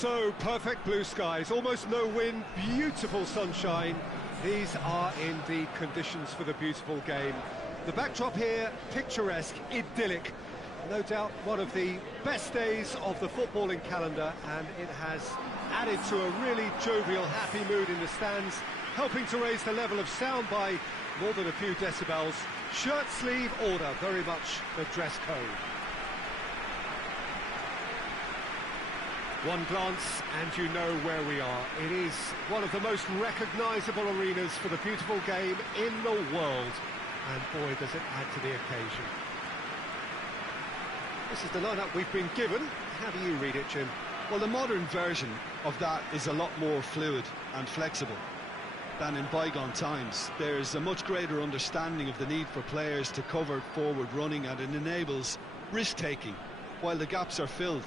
So, perfect blue skies, almost no wind, beautiful sunshine. These are indeed conditions for the beautiful game. The backdrop here, picturesque, idyllic. No doubt one of the best days of the footballing calendar, and it has added to a really jovial, happy mood in the stands, helping to raise the level of sound by more than a few decibels. Shirt sleeve order, very much the dress code. One glance and you know where we are. It is one of the most recognisable arenas for the beautiful game in the world. And boy, does it add to the occasion. This is the lineup we've been given. How do you read it, Jim? Well, the modern version of that is a lot more fluid and flexible than in bygone times. There's a much greater understanding of the need for players to cover forward running, and it enables risk-taking while the gaps are filled.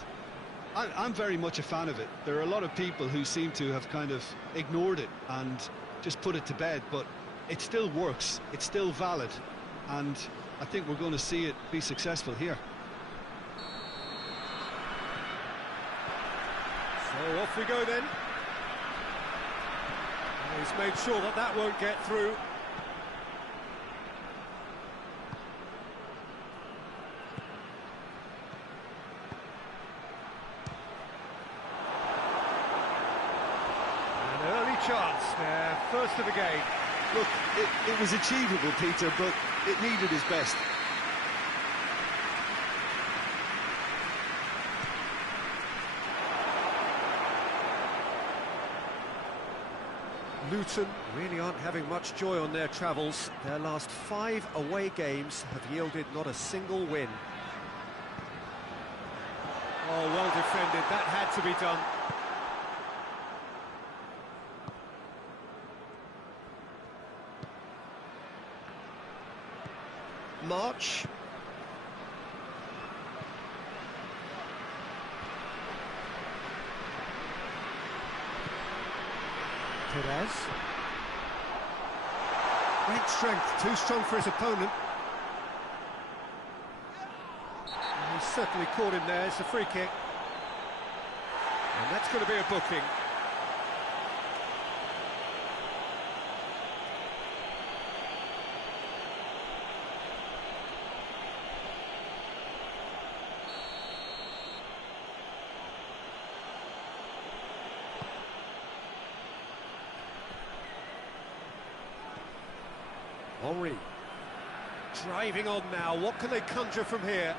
I'm very much a fan of it. There are a lot of people who seem to have kind of ignored it and just put it to bed, but it still works, it's still valid, and I think we're going to see it be successful here. So off we go then. And he's made sure that that won't get through. Chance there, first of the game. Look, it was achievable, Peter, but it needed his best. Luton really aren't having much joy on their travels. Their last 5 away games have yielded not a single win. Oh, well defended, that had to be done. March. Perez. Great strength, too strong for his opponent. And he's certainly caught him there, it's a free kick. And that's going to be a booking. Henry, driving on now, what can they conjure from here?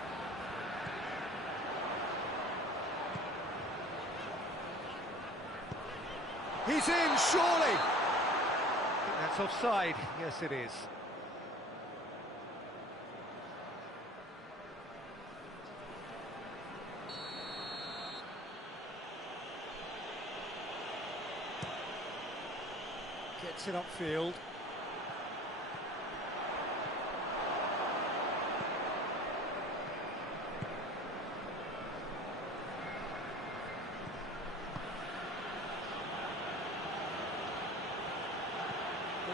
He's in, surely! I think that's offside, yes it is. Gets it upfield.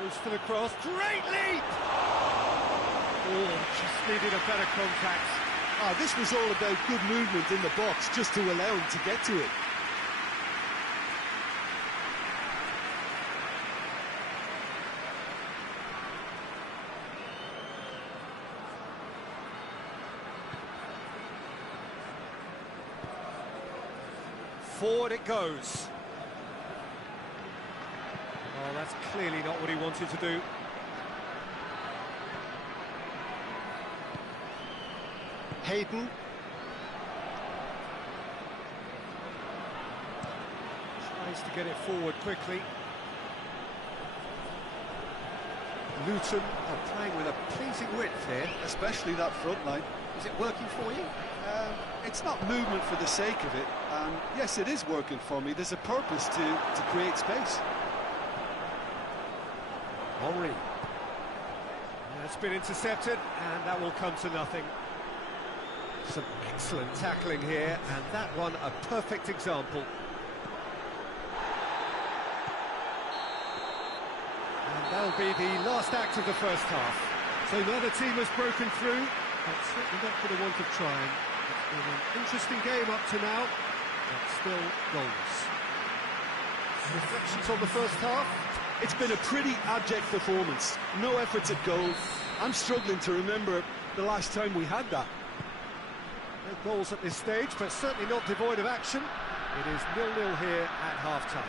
Goes for the cross, great leap! Oh, just needed a better contact. This was all about good movement in the box, just to allow him to get to it. Forward it goes. Oh, that's clearly not what he wanted to do. Hayden. Tries to get it forward quickly. Luton are playing with a pleasing width here. Especially that front line. Is it working for you? It's not movement for the sake of it. Yes, it is working for me. There's a purpose to create space. Henry. That's been intercepted, and that will come to nothing. Some excellent tackling here, and that one a perfect example. And that'll be the last act of the first half. So neither team has broken through, but certainly not for the want of trying. It's been an interesting game up to now. But still goalless. Reflections on the first half? It's been a pretty abject performance. No efforts at goal. I'm struggling to remember the last time we had that. No goals at this stage, but certainly not devoid of action. It is 0-0 here at half-time.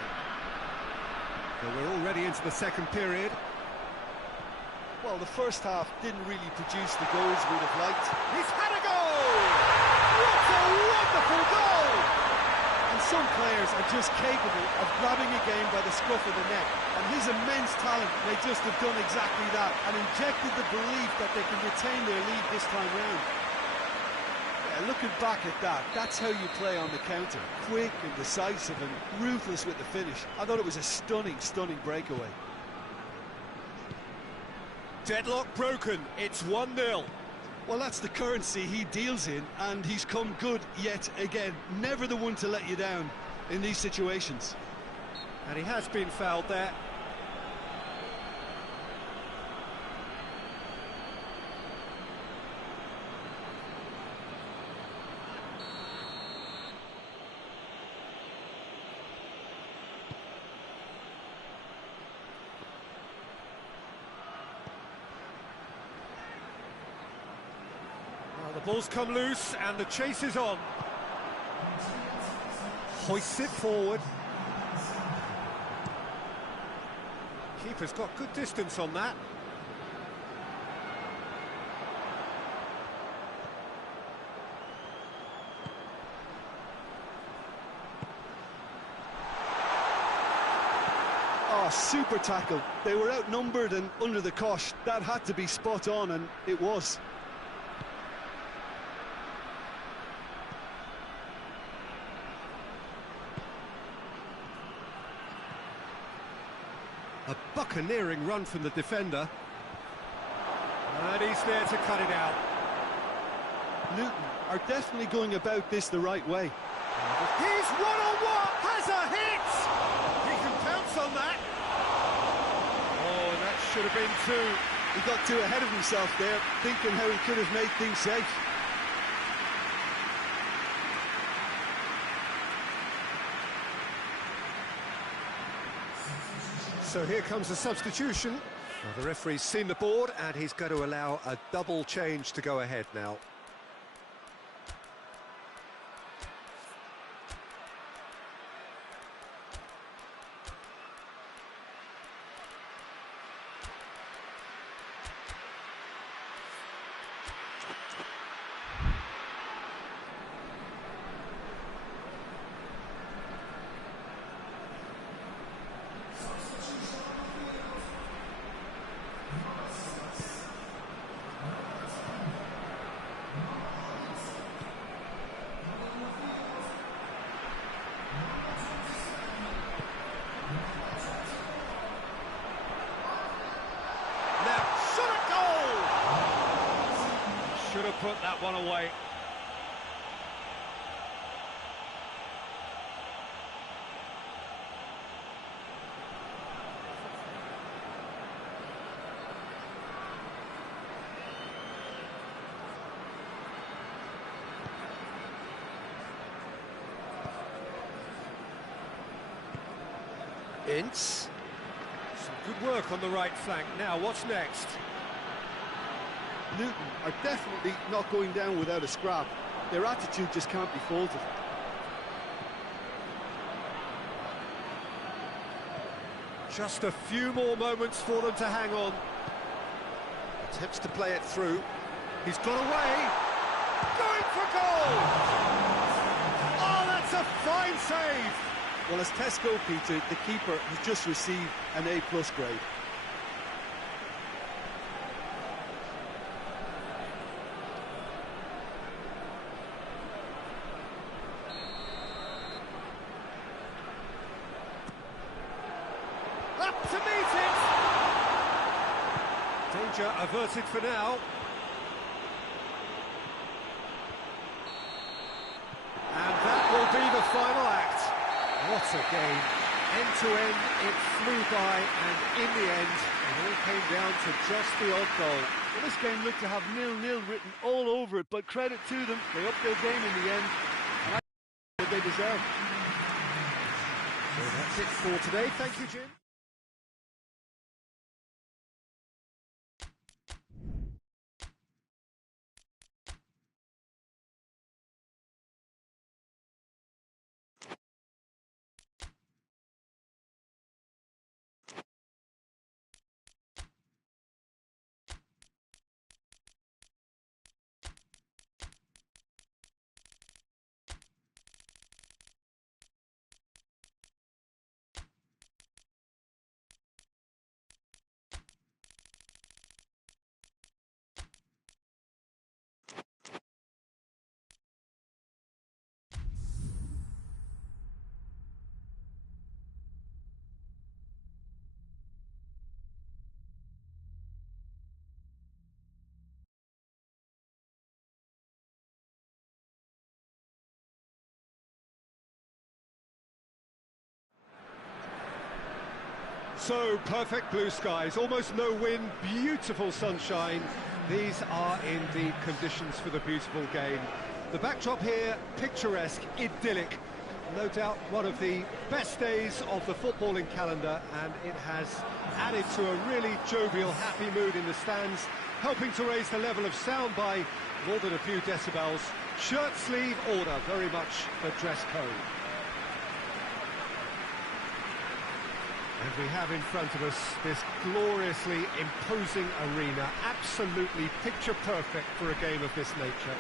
So we're already into the second period. Well, the first half didn't really produce the goals we'd have liked. He's had a goal! What a wonderful goal! And some players are just capable of grabbing a game by the scruff of the neck. And his immense talent may just have done exactly that and injected the belief that they can retain their lead this time round. Yeah, looking back at that, that's how you play on the counter. Quick and decisive and ruthless with the finish. I thought it was a stunning, stunning breakaway. Deadlock broken, it's 1-0. Well, that's the currency he deals in, and he's come good yet again. Never the one to let you down in these situations. And he has been fouled there. Well, the ball's come loose and the chase is on. Hoists it forward. Keeper's got good distance on that. Oh, super tackle. They were outnumbered and under the cosh. That had to be spot on, and it was. A buccaneering run from the defender. And he's there to cut it out. Luton are definitely going about this the right way. He's one-on-one, has a hit! He can pounce on that. Oh, that should have been two. He got too ahead of himself there, thinking how he could have made things safe. So here comes the substitution. Well, the referee's seen the board and he's going to allow a double change to go ahead now. Should have put that one away. Ince. Some good work on the right flank. Now, what's next? Luton are definitely not going down without a scrap. Their attitude just can't be faulted. Just a few more moments for them to hang on. Attempts to play it through. He's got away. Going for goal! Oh, that's a fine save! Well, as Tesco, Peter, the keeper has just received an A+ grade. Up to meet it! Danger averted for now. And that will be the final act. What a game. End to end, it flew by, and in the end, it all came down to just the odd goal. Well, this game looked to have 0-0 written all over it, but credit to them, they upped their game in the end, and I think what they deserve. So that's it for today. Thank you, Jim. So, perfect blue skies, almost no wind, beautiful sunshine. These are indeed conditions for the beautiful game. The backdrop here, picturesque, idyllic. No doubt one of the best days of the footballing calendar, and it has added to a really jovial, happy mood in the stands, helping to raise the level of sound by more than a few decibels. Shirt sleeve order, very much the dress code. And we have in front of us this gloriously imposing arena, absolutely picture perfect for a game of this nature.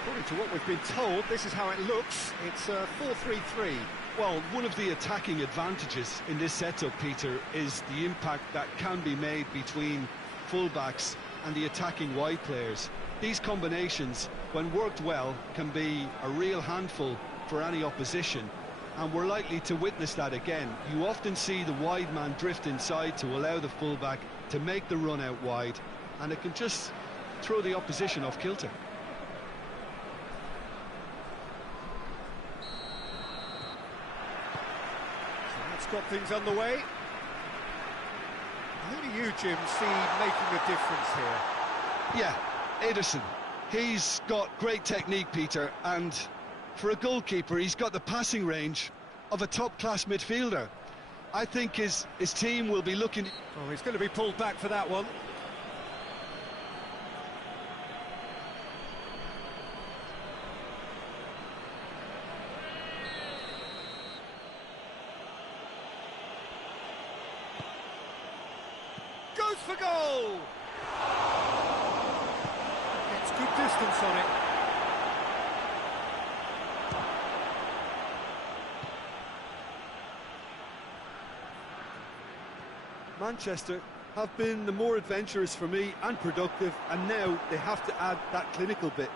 According to what we've been told, this is how it looks. It's 4-3-3. Well, one of the attacking advantages in this setup, Peter, is the impact that can be made between fullbacks and the attacking wide players. These combinations, when worked well, can be a real handful for any opposition. And we're likely to witness that again. You often see the wide man drift inside to allow the fullback to make the run out wide, and it can just throw the opposition off kilter. So that's got things underway. Who do you, Jim, see making a difference here? Yeah, Ederson. He's got great technique, Peter, and for a goalkeeper, he's got the passing range of a top-class midfielder. I think his team will be looking... Oh, he's going to be pulled back for that one. Goes for goal! Gets good distance on it. Manchester have been the more adventurous for me and productive, and now they have to add that clinical bit.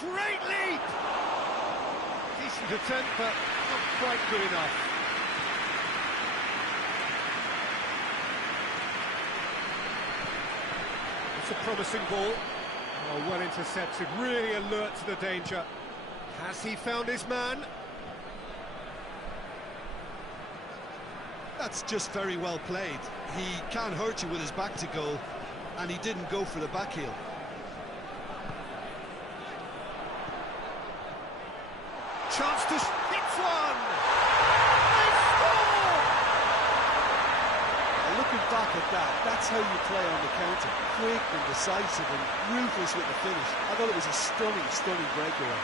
Great leap! Decent attempt, but not quite good enough. It's a promising ball. Oh, well intercepted, really alert to the danger. Has he found his man? That's just very well played. He can't hurt you with his back to goal, and he didn't go for the back heel. Chance to hit one! They score! And looking back at that, that's how you play on the counter. Quick and decisive and ruthless with the finish. I thought it was a stunning, stunning breakaway.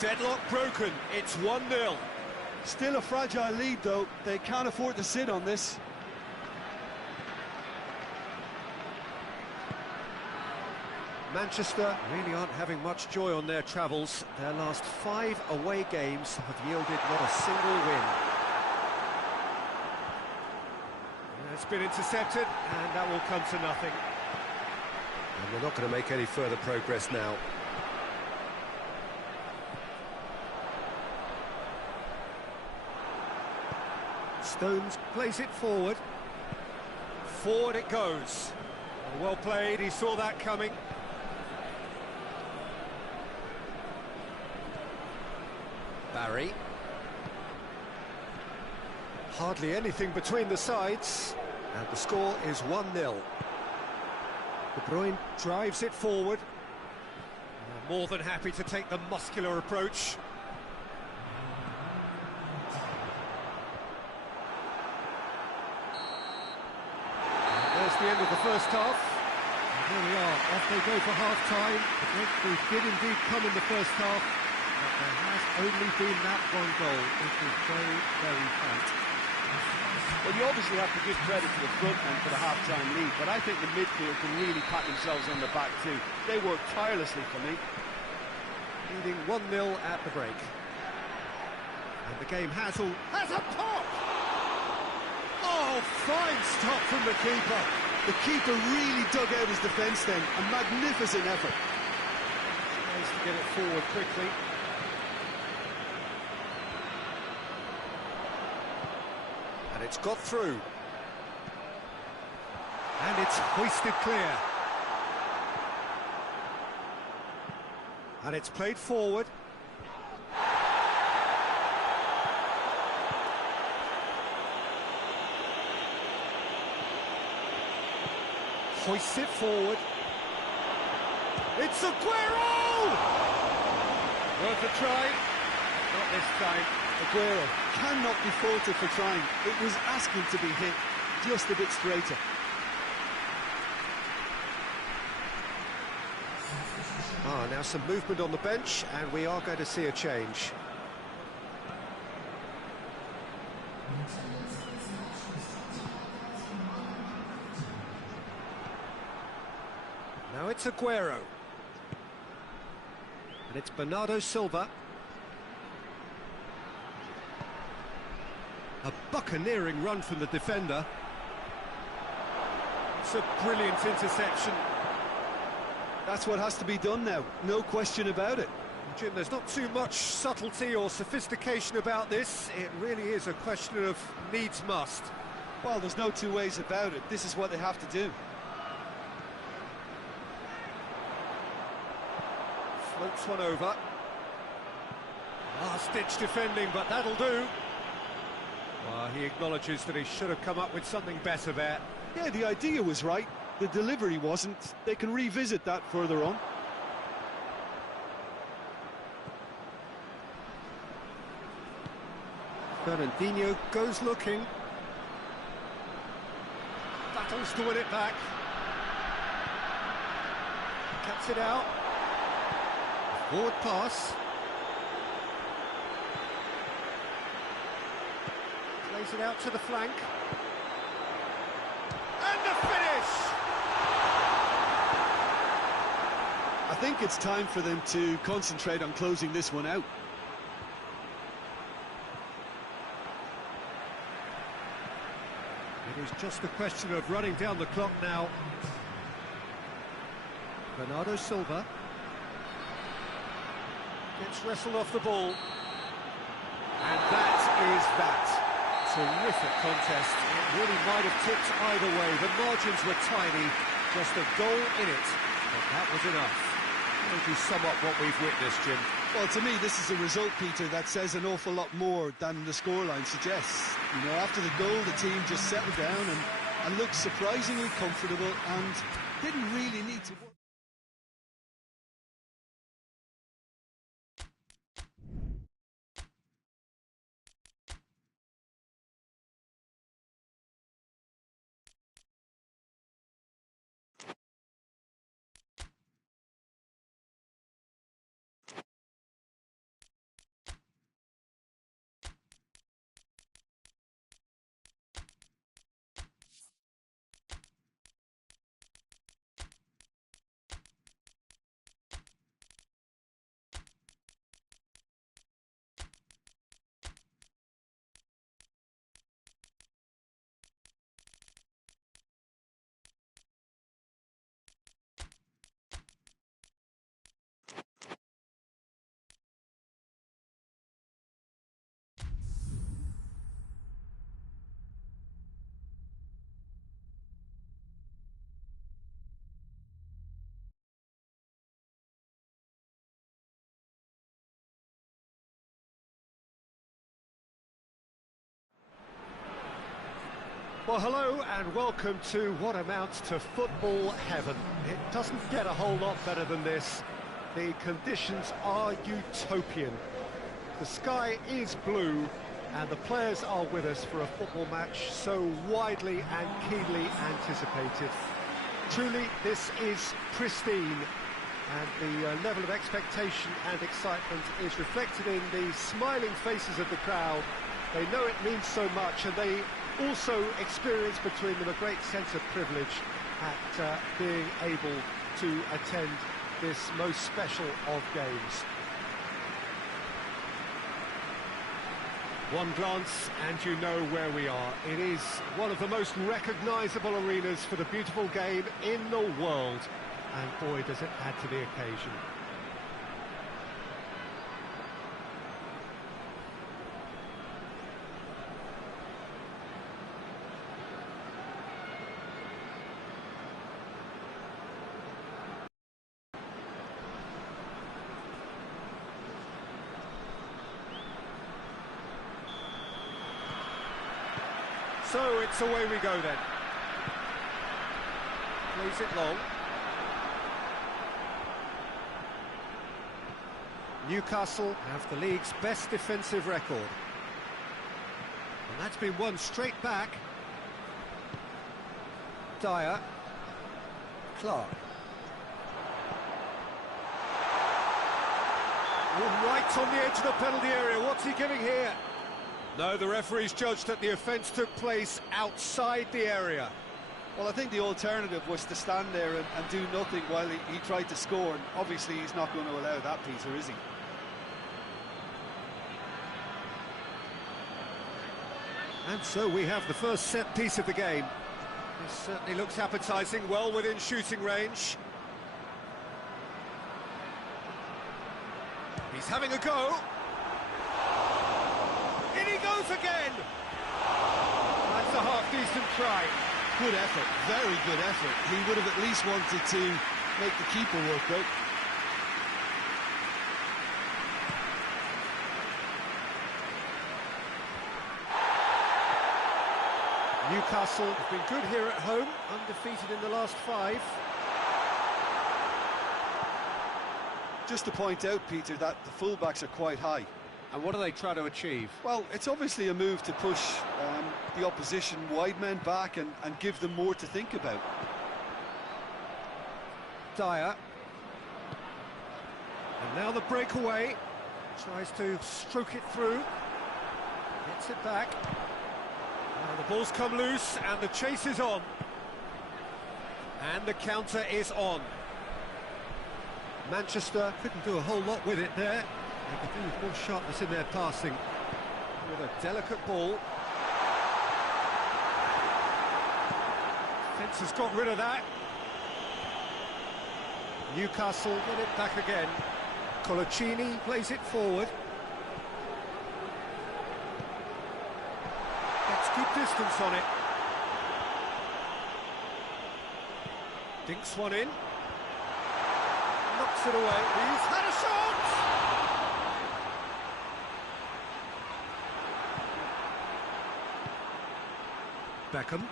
Deadlock broken, it's 1-0. Still a fragile lead, though. They can't afford to sit on this. Manchester really aren't having much joy on their travels. Their last 5 away games have yielded not a single win. It's been intercepted, and that will come to nothing. And they're not going to make any further progress now. Stones plays it forward. Forward it goes. Well played, he saw that coming. Barry. Hardly anything between the sides, and the score is 1-0. De Bruyne drives it forward. More than happy to take the muscular approach. There's the end of the first half. And here we are, off they go for half-time. The breakthrough did indeed come in the first half, but there has only been that one goal. It was very, very tight. Well, you obviously have to give credit to the front men for the half-time lead, but I think the midfield can really pat themselves on the back too. They worked tirelessly for me. Leading 1-0 at the break. And the game has a pop! Oh, fine stop from the keeper. The keeper really dug out his defence then. A magnificent effort. Nice to get it forward quickly. And it's got through. And it's hoisted clear. And it's played forward. Hoists it forward. It's Aguero! Worth a try. Not this time. Aguero cannot be faulted for trying. It was asking to be hit just a bit straighter. Now some movement on the bench, and we are going to see a change. Now it's Aguero. And it's Bernardo Silva. A buccaneering run from the defender. It's a brilliant interception. That's what has to be done now, no question about it. Jim, there's not too much subtlety or sophistication about this. It really is a question of needs must. Well, there's no two ways about it. This is what they have to do. Floats one over. Last-ditch defending, but that'll do. Well, he acknowledges that he should have come up with something better there. Yeah, the idea was right. The delivery wasn't. They can revisit that further on. Fernandinho goes looking. Battles to win it back. Cuts it out. Forward pass. Plays it out to the flank. And the finish! I think it's time for them to concentrate on closing this one out. It is just a question of running down the clock now. Bernardo Silva gets wrestled off the ball. And that is that. Terrific contest. It really might have tipped either way. The margins were tiny, just a goal in it, but that was enough. How would you sum up what we've witnessed, Jim? Well, to me, this is a result, Peter, that says an awful lot more than the scoreline suggests. You know, after the goal, the team just settled down and looked surprisingly comfortable and didn't really need to work. Well, hello and welcome to what amounts to football heaven. It doesn't get a whole lot better than this. The conditions are utopian. The sky is blue and the players are with us for a football match so widely and keenly anticipated. Truly, this is pristine, and the level of expectation and excitement is reflected in the smiling faces of the crowd. They know it means so much, and they also experience between them a great sense of privilege at being able to attend this most special of games. One glance and you know where we are. It is one of the most recognisable arenas for the beautiful game in the world, and boy does it add to the occasion. So it's away we go then. Plays it long. Newcastle have the league's best defensive record. And that's been won straight back. Dyer. Clark. Oh, right on the edge of the penalty area. What's he giving here? No, the referee's judged that the offence took place outside the area. Well, I think the alternative was to stand there and do nothing while he tried to score. And obviously, he's not going to allow that, Peter, is he? And so we have the first set piece of the game. This certainly looks appetising, well within shooting range. He's having a go. In he goes again! That's a half-decent try. Good effort, very good effort. He would have at least wanted to make the keeper work, though. Newcastle have been good here at home, undefeated in the last 5. Just to point out, Peter, that the fullbacks are quite high. And what do they try to achieve? Well, it's obviously a move to push the opposition wide men back and give them more to think about. Dyer. And now the breakaway. Tries to stroke it through. Gets it back. Now the ball's come loose and the chase is on. And the counter is on. Manchester couldn't do a whole lot with it there. They could do with more sharpness in their passing. With a delicate ball. Fence has got rid of that. Newcastle get it back again. Colaccini plays it forward. Gets good distance on it. Dinks one in. Knocks it away. He's had a shot! Beckham.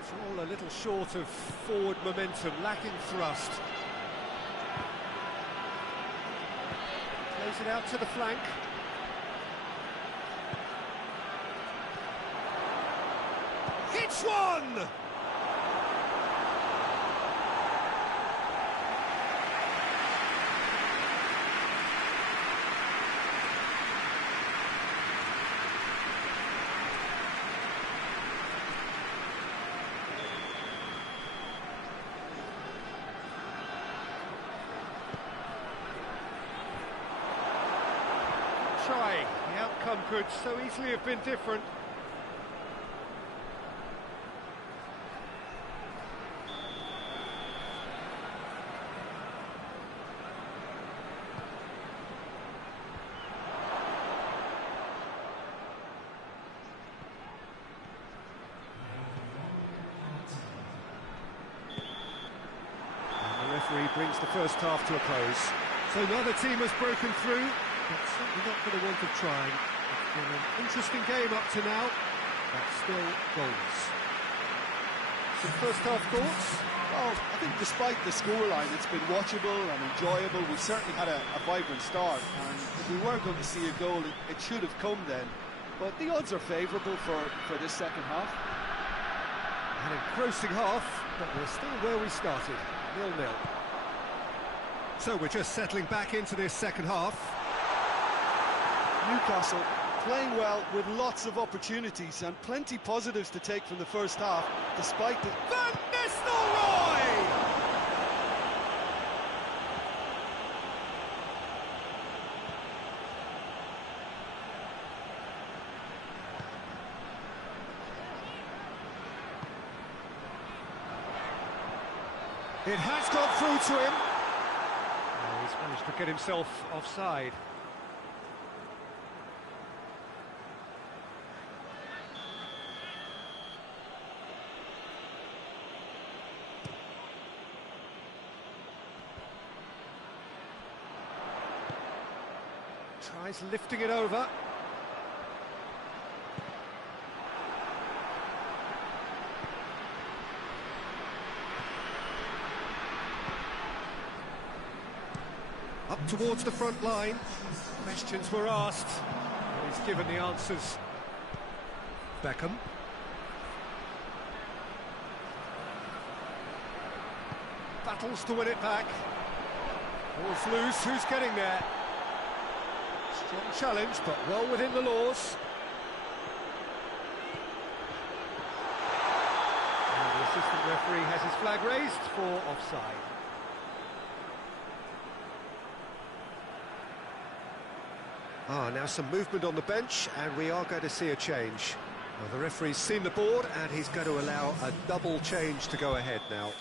It's all a little short of forward momentum, lacking thrust. Plays it out to the flank. Hits one! Try. The outcome could so easily have been different. And the referee brings the first half to a close. So neither team has broken through. But certainly not for the want of trying. Been an interesting game up to now, but still goals. Some first half thoughts? Well, I think despite the scoreline, it's been watchable and enjoyable. We certainly had a vibrant start, and if we were going to see a goal, it should have come then. But the odds are favourable for this second half. An engrossing half, but we're still where we started, 0-0. So we're just settling back into this second half. Newcastle playing well with lots of opportunities and plenty positives to take from the first half, despite the... Van Nistelrooy! It has gone through to him. Oh, he's managed to get himself offside. Tries lifting it over. Up towards the front line. Questions were asked. And he's given the answers. Beckham. Battles to win it back. Ball's loose. Who's getting there? Strong challenge, but well within the laws. And the assistant referee has his flag raised for offside. Now some movement on the bench, and we are going to see a change. Well, the referee's seen the board, and he's going to allow a double change to go ahead now.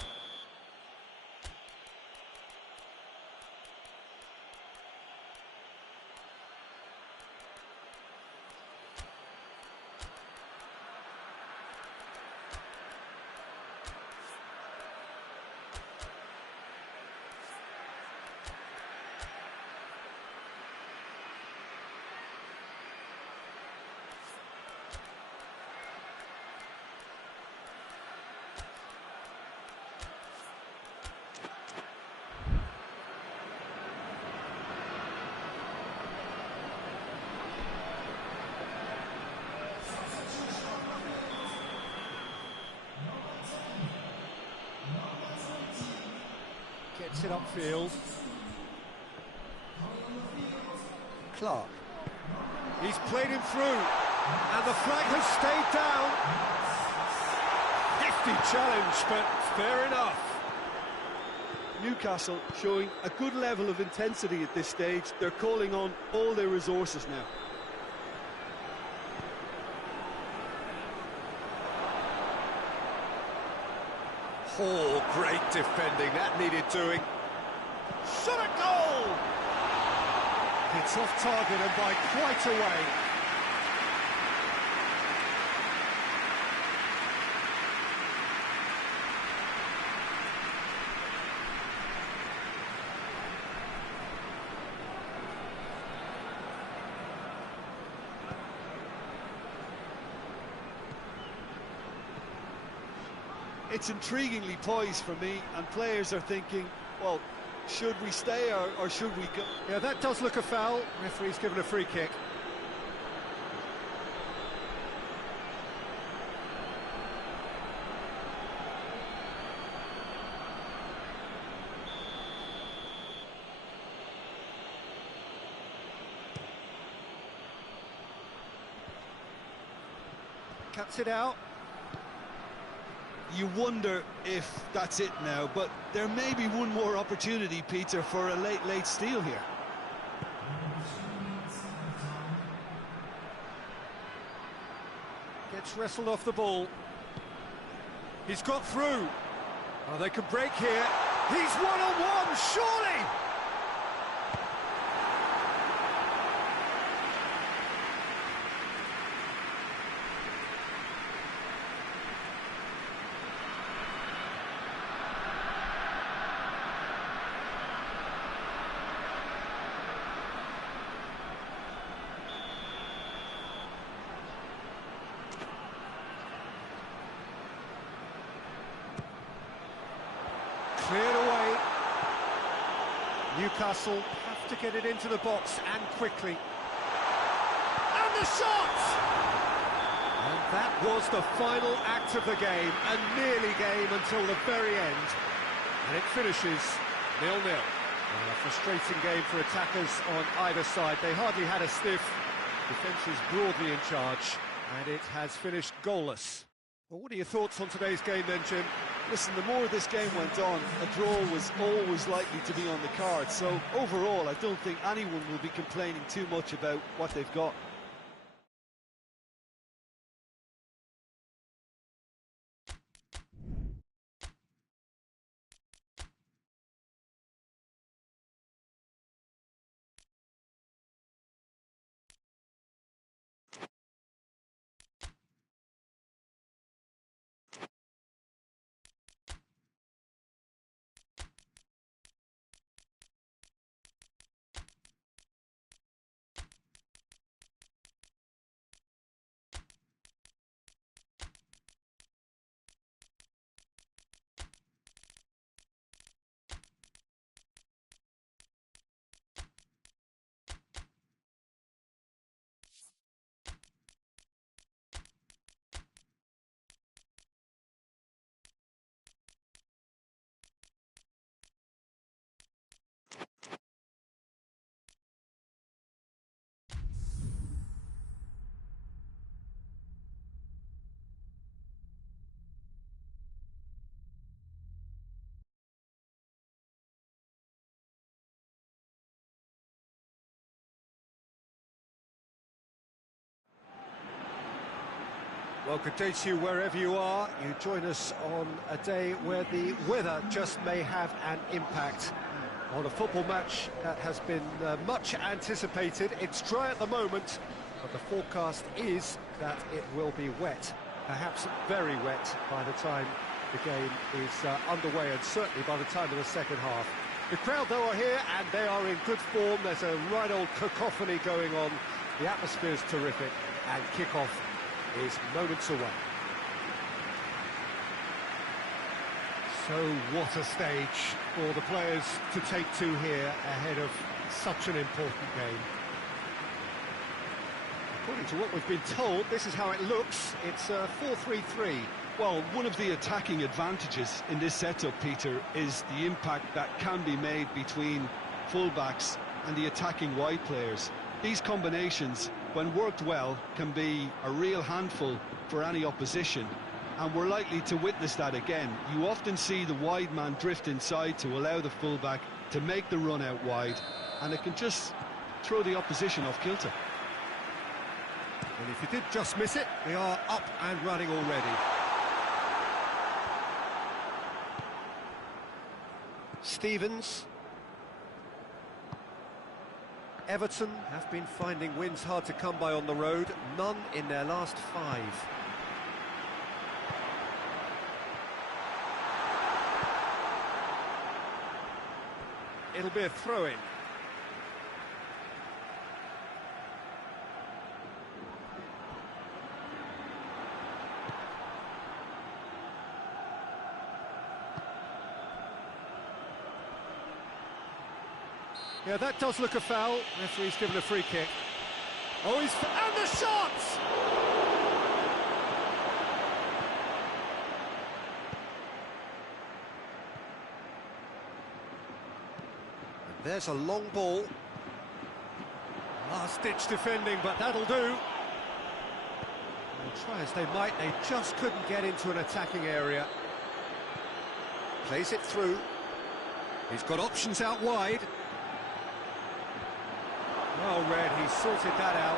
Gets it upfield. Clark. He's played him through, and the flag has stayed down. Hefty challenge, but fair enough. Newcastle showing a good level of intensity at this stage. They're calling on all their resources now. Oh, great defending, that needed doing. Shot a goal! It's off target and by quite a way. It's intriguingly poised for me, and players are thinking, well, should we stay or should we go? Yeah, that does look a foul. Referee's given a free kick. Cuts it out. You wonder if that's it now, but there may be one more opportunity, Peter, for a late steal here. Gets wrestled off the ball. He's got through. Oh, they could break here. He's one-on-one, surely! Cleared away. Newcastle have to get it into the box and quickly. And the shot! And that was the final act of the game, a nearly game until the very end. And it finishes 0-0. A frustrating game for attackers on either side. They hardly had a sniff. Defence is broadly in charge, and it has finished goalless. Well, what are your thoughts on today's game then, Jim? Listen, the more this game went on, a draw was always likely to be on the card. So overall, I don't think anyone will be complaining too much about what they've got. Well, good day to you wherever you are. You join us on a day where the weather just may have an impact on a football match that has been much anticipated. It's dry at the moment, but the forecast is that it will be wet, perhaps very wet by the time the game is underway, and certainly by the time of the second half. The crowd, though, are here, and they are in good form. There's a right old cacophony going on. The atmosphere is terrific, and kick-off is moments away. So what a stage for the players to take to here ahead of such an important game. According to what we've been told, this is how it looks. It's 4-3-3. Well, one of the attacking advantages in this setup, Peter, is the impact that can be made between fullbacks and the attacking wide players. These combinations, when worked well, can be a real handful for any opposition, and we're likely to witness that again. You often see the wide man drift inside to allow the fullback to make the run out wide, and it can just throw the opposition off kilter. And if you did just miss it, we are up and running already. Stevens. Everton have been finding wins hard to come by on the road, none in their last 5. It'll be a throw-in. Yeah, that does look a foul. Referee's given a free kick. Oh, and the shot! And there's a long ball. Last-ditch defending, but that'll do. Well, try as they might, they just couldn't get into an attacking area. Plays it through. He's got options out wide. Well read, he sorted that out.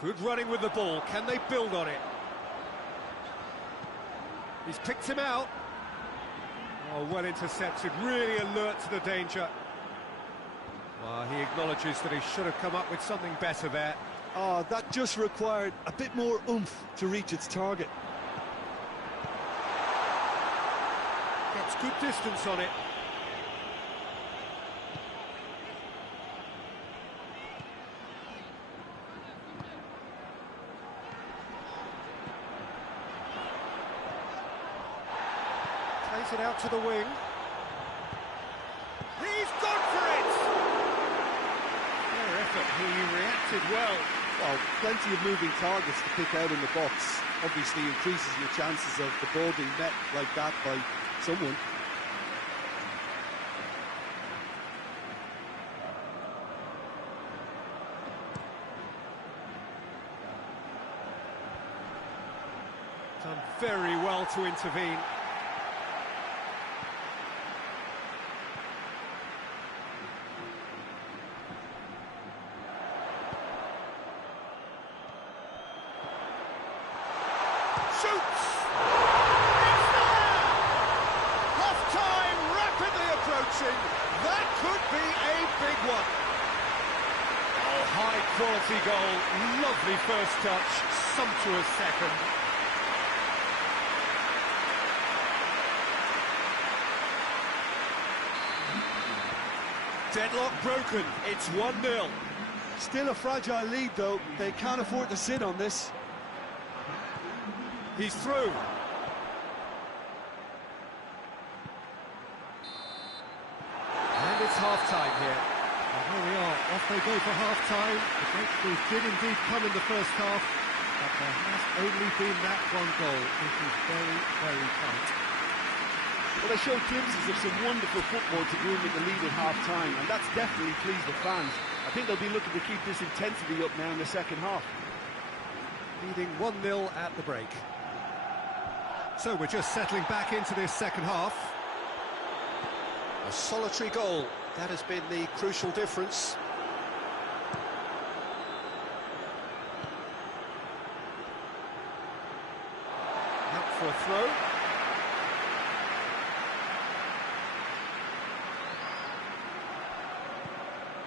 Good running with the ball, can they build on it? He's picked him out. Oh, well intercepted, really alert to the danger. Well, he acknowledges that he should have come up with something better there. Oh, that just required a bit more oomph to reach its target. Gets good distance on it. Cuts it out to the wing. He's gone for it! Fair effort, he reacted well. Well, plenty of moving targets to pick out in the box. Obviously increases your chances of the ball being met like that by someone. Done very well to intervene. Shoots! It's there! Half-time rapidly approaching. That could be a big one. Oh, high-quality goal. Lovely first touch. Sumptuous second. Deadlock broken. It's 1-0. Still a fragile lead, though. They can't afford to sit on this. He's through. And it's half-time here. And here we are, off they go for half-time. The breakthroughs did indeed come in the first half, but there has only been that one goal. It is very, very tight. Well, they showed glimpses of some wonderful football to go in with the lead at half-time, and that's definitely pleased the fans. I think they'll be looking to keep this intensity up now in the second half. Leading 1-0 at the break. So we're just settling back into this second half. A solitary goal, that has been the crucial difference. Out for a throw.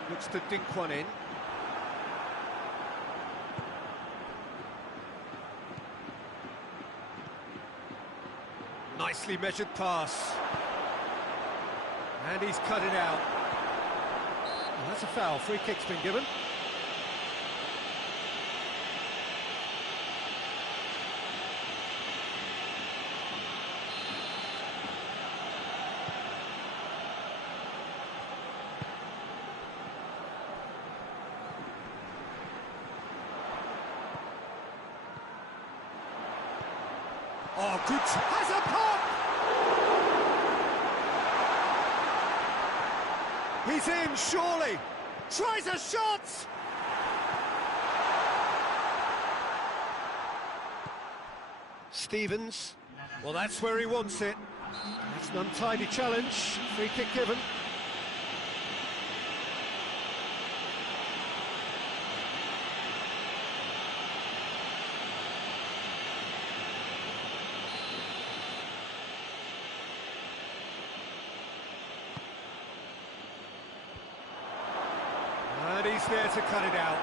Looks to dink one in. Nicely measured pass. And he's cut it out. Well, that's a foul. Free kick's been given. Oh, good. Has a pop! He's in, surely. Tries a shot! Stevens. Well, that's where he wants it. That's an untidy challenge. Free kick given. And he's there to cut it out.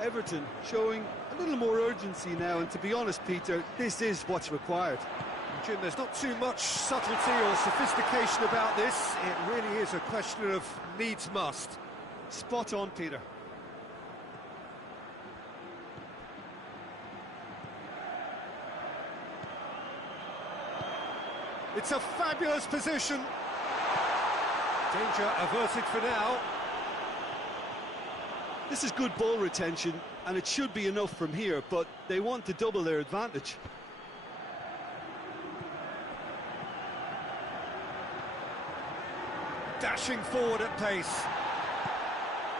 Everton showing a little more urgency now, and to be honest, Peter, this is what's required. Jim, there's not too much subtlety or sophistication about this. It really is a question of needs must. Spot on, Peter. It's a fabulous position. Danger averted for now. This is good ball retention, and it should be enough from here, but they want to double their advantage. Dashing forward at pace.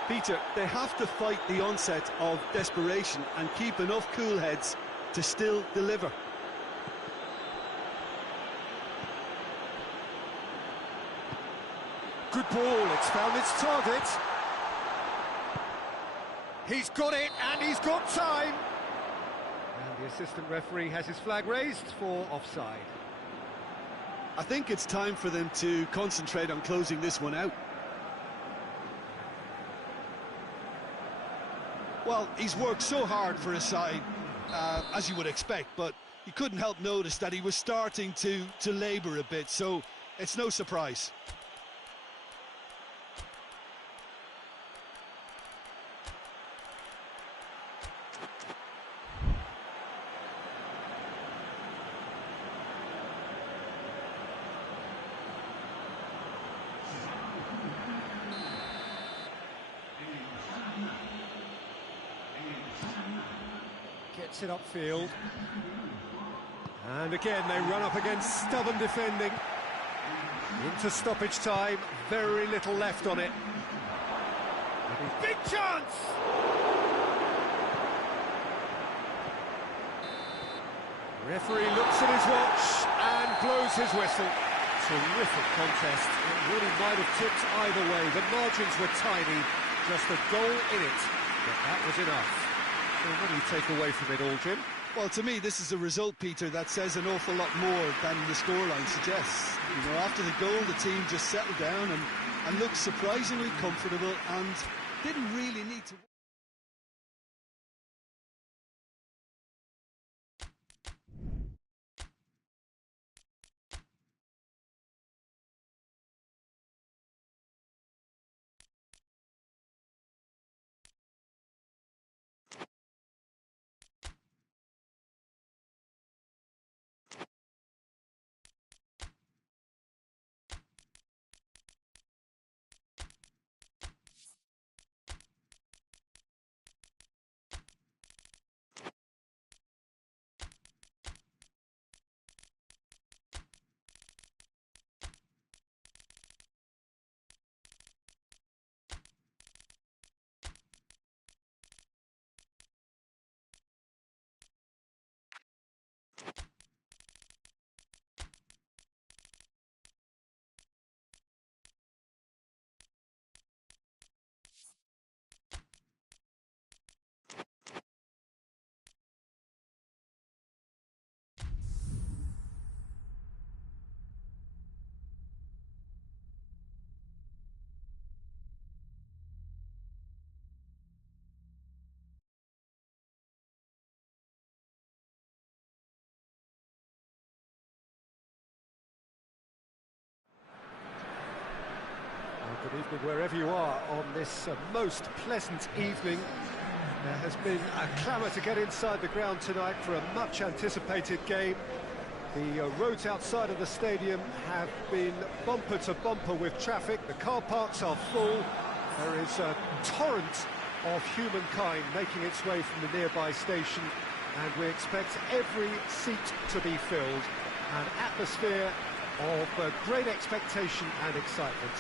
Peter, they have to fight the onset of desperation and keep enough cool heads to still deliver. Good ball, it's found its target. He's got it, and he's got time. And the assistant referee has his flag raised for offside. I think it's time for them to concentrate on closing this one out. Well, he's worked so hard for his side, as you would expect, but you couldn't help notice that he was starting to labour a bit, so it's no surprise. Gets it upfield. And again, they run up against stubborn defending. Into stoppage time, very little left on it. Big chance! Referee looks at his watch and blows his whistle. Terrific contest. It really might have tipped either way. The margins were tiny, just a goal in it, but that was enough. So what do you take away from it all, Jim? Well, to me, this is a result, Peter, that says an awful lot more than the scoreline suggests. You know, after the goal, the team just settled down and looked surprisingly comfortable and didn't really need to... Good evening wherever you are on this most pleasant evening. There has been a clamour to get inside the ground tonight for a much-anticipated game. The roads outside of the stadium have been bumper to bumper with traffic. The car parks are full. There is a torrent of humankind making its way from the nearby station, and we expect every seat to be filled. An atmosphere of great expectation and excitement.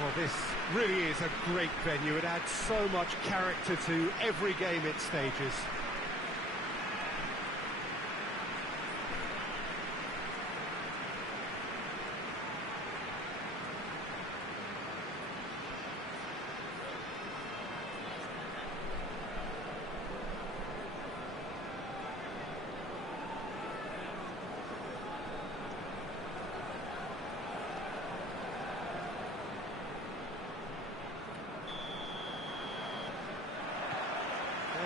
Well, this really is a great venue. It adds so much character to every game it stages.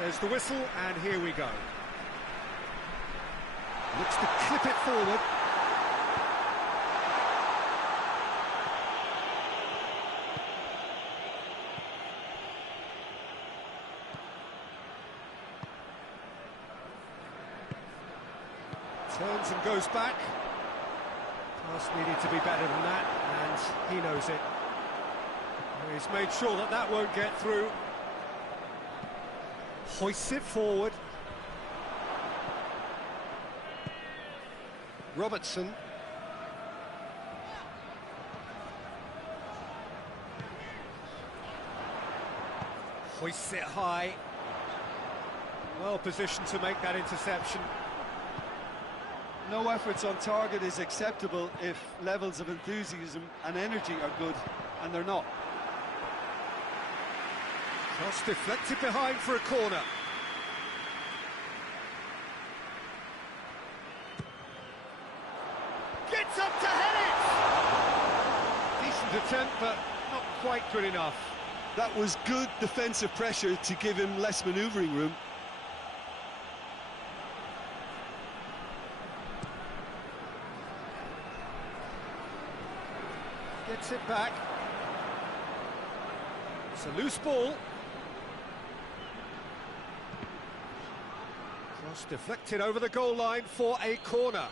There's the whistle, and here we go. Looks to clip it forward. Turns and goes back. Pass needed to be better than that, and he knows it. He's made sure that that won't get through. Hoists it forward. Robertson. Hoists it high. Well positioned to make that interception. No efforts on target is acceptable if levels of enthusiasm and energy are good, and they're not. Cross deflected behind for a corner. Gets up to head it! Decent attempt, but not quite good enough. That was good defensive pressure to give him less manoeuvring room. Gets it back. It's a loose ball. Cross deflected over the goal line for a corner.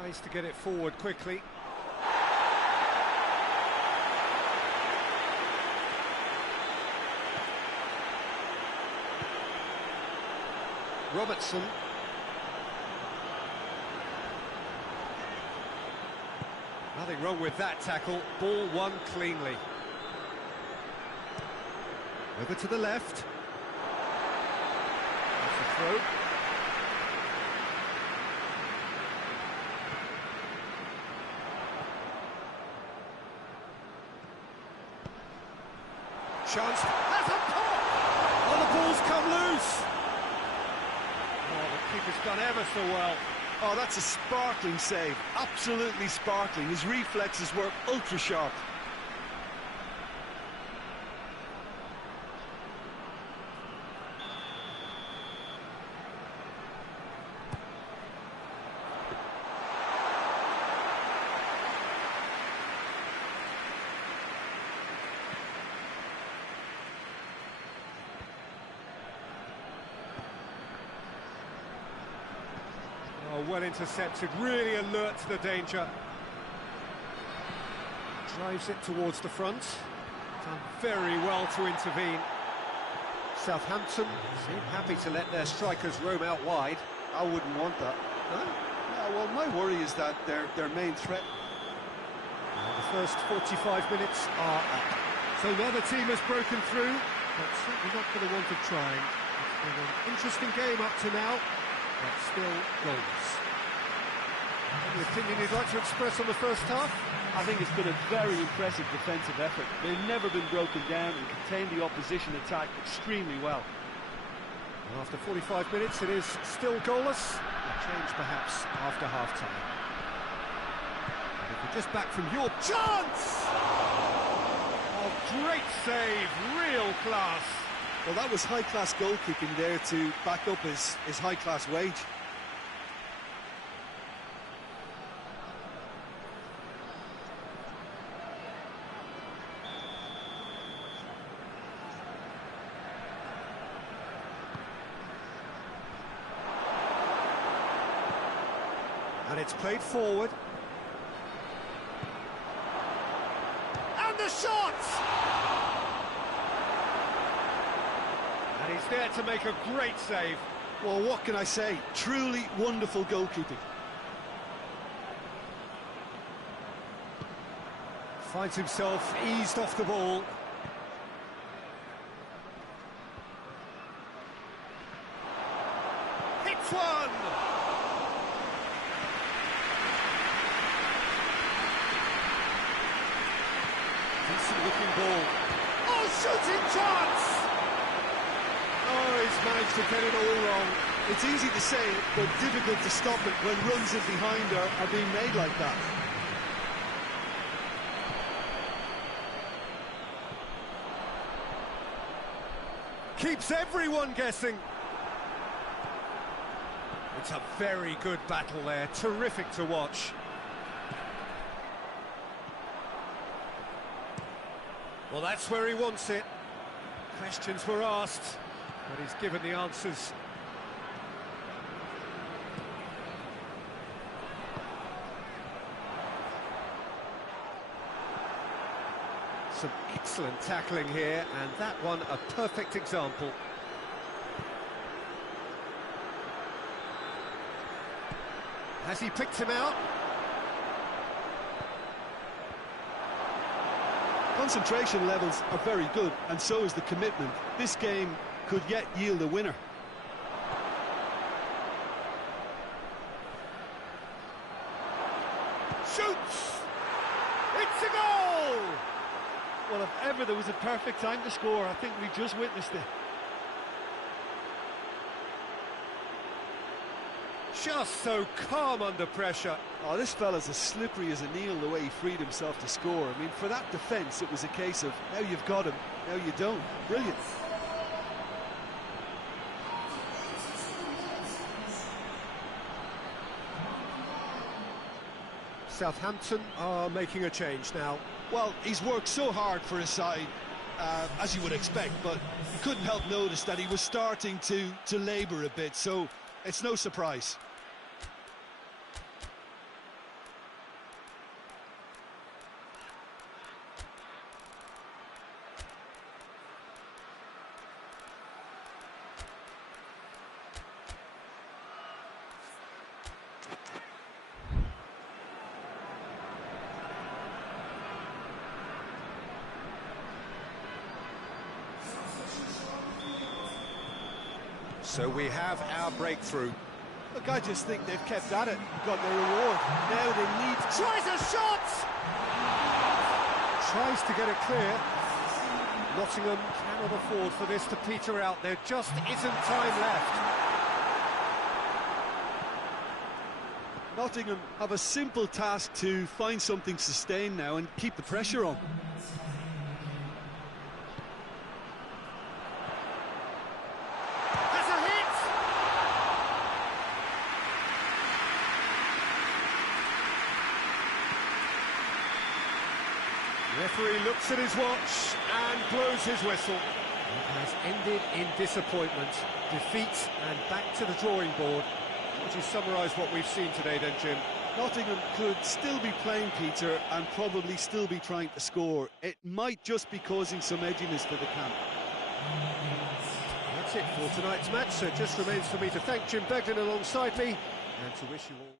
Tries to get it forward quickly. Robertson. Nothing wrong with that tackle. Ball won cleanly. Over to the left. That's a throw. Chance. That's a pop! Oh, the ball's come loose. Oh, the keeper's done ever so well. Oh, that's a sparkling save. Absolutely sparkling. His reflexes were ultra sharp. Oh, well intercepted, really alert to the danger. Drives it towards the front. Done very well to intervene. Southampton seem happy to let their strikers roam out wide. I wouldn't want that. No? Yeah, well, my worry is that their main threat... The first 45 minutes are up. So neither team has broken through, but certainly not for the want of trying. It's been an interesting game up to now, but still goals. Any opinion you'd like to express on the first half? I think it's been a very impressive defensive effort. They've never been broken down and contained the opposition attack extremely well. After 45 minutes, it is still goalless. A change perhaps after half-time. And if you're just back from your chance! Oh, great save, real class. Well, that was high-class goalkeeping there to back up his high-class wage. And it's played forward. And the shot! And he's there to make a great save. Well, what can I say? Truly wonderful goalkeeping. Finds himself eased off the ball. Hits one! Decent looking ball. Oh, shooting chance! Oh, he's managed to get it all wrong. It's easy to say, but difficult to stop it when runs in behind are being made like that. Keeps everyone guessing. It's a very good battle there, terrific to watch. Well, that's where he wants it. Questions were asked, but he's given the answers. Some excellent tackling here, and that one a perfect example. Has he picked him out? Concentration levels are very good, and so is the commitment. This game could yet yield a winner. Shoots! It's a goal! Well, if ever there was a perfect time to score, I think we just witnessed it. Just so calm under pressure. Oh, this fella's as slippery as an eel the way he freed himself to score. I mean, for that defence, it was a case of, now you've got him, now you don't. Brilliant. Southampton are making a change now. Well, he's worked so hard for his side, as you would expect, but you couldn't help notice that he was starting to labour a bit, so it's no surprise. So we have our breakthrough. Look, I just think they've kept at it, got their reward. Now they need... Tries a shot! Tries to get it clear. Nottingham cannot afford for this to peter out. There just isn't time left. Nottingham have a simple task to find something sustained now and keep the pressure on. Has a hit! Referee looks at his watch and blows his whistle. It has ended in disappointment, defeat and back to the drawing board. Would you summarise what we've seen today then, Jim? Nottingham could still be playing, Peter, and probably still be trying to score. It might just be causing some edginess to the camp. That's it for tonight's match, so it just remains for me to thank Jim Begden alongside me and to wish you all...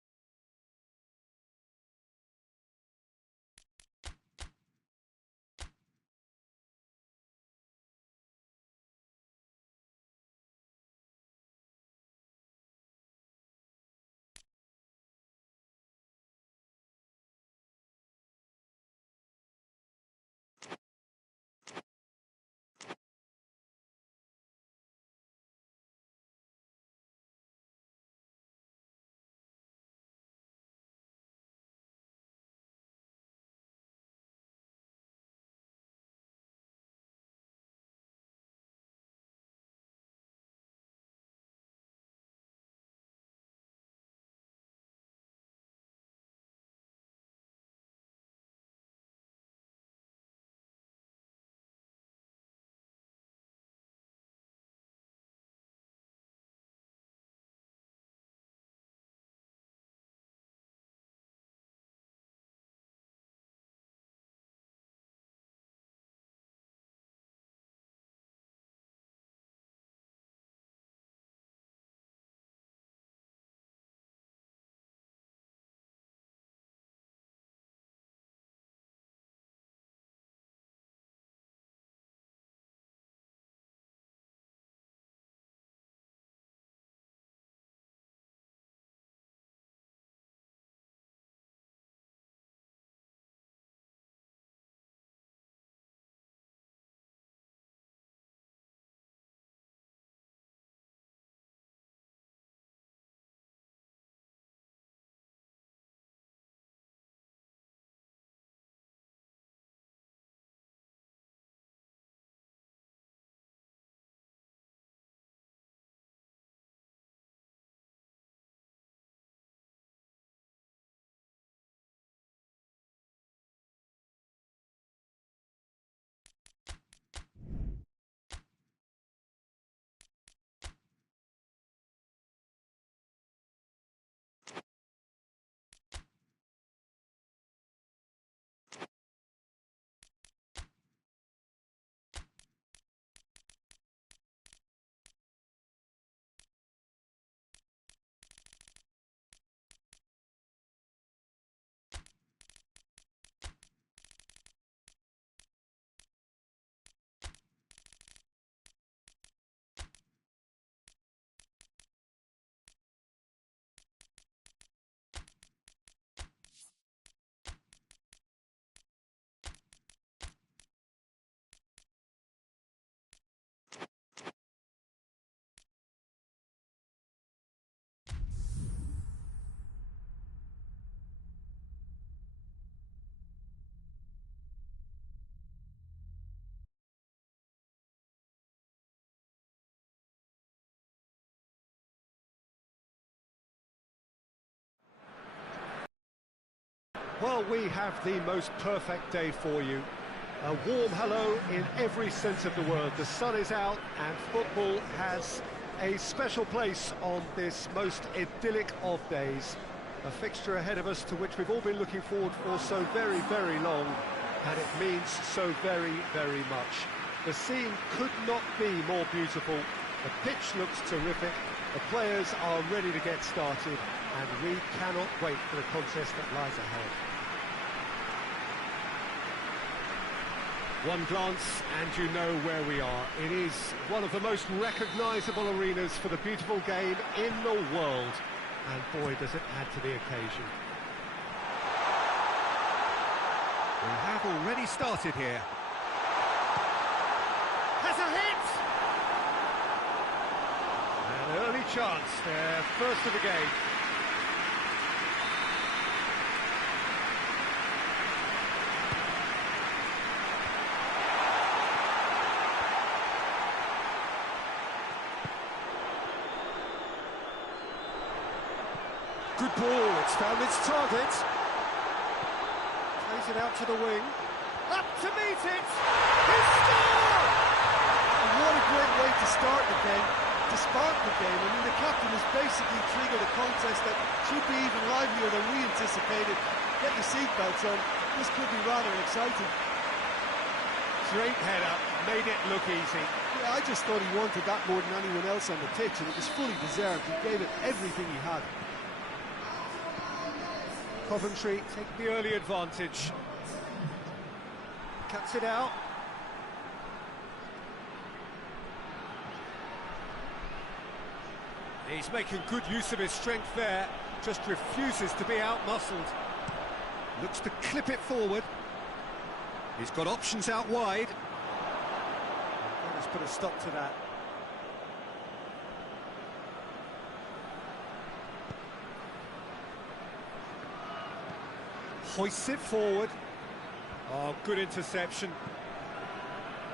Well, we have the most perfect day for you. A warm hello in every sense of the word. The sun is out and football has a special place on this most idyllic of days. A fixture ahead of us to which we've all been looking forward for so very, very long, and it means so very, very much. The scene could not be more beautiful. The pitch looks terrific. The players are ready to get started, and we cannot wait for the contest that lies ahead. One glance and you know where we are. It is one of the most recognisable arenas for the beautiful game in the world. And boy, does it add to the occasion. We have already started here. Has a hit! An early chance, their first of the game. Good ball, it's found its target. Plays it out to the wing. Up to meet it! He scored! And what a great way to start the game, to spark the game. I mean, the captain has basically triggered a contest that should be even livelier than we anticipated. Get your seatbelts on, this could be rather exciting. Great header, made it look easy. Yeah, I just thought he wanted that more than anyone else on the pitch, and it was fully deserved. He gave it everything he had. Coventry take the early advantage. Cuts it out. He's making good use of his strength there. Just refuses to be out-muscled. Looks to clip it forward. He's got options out wide. Let's put a stop to that. Hoists it forward. Oh, good interception.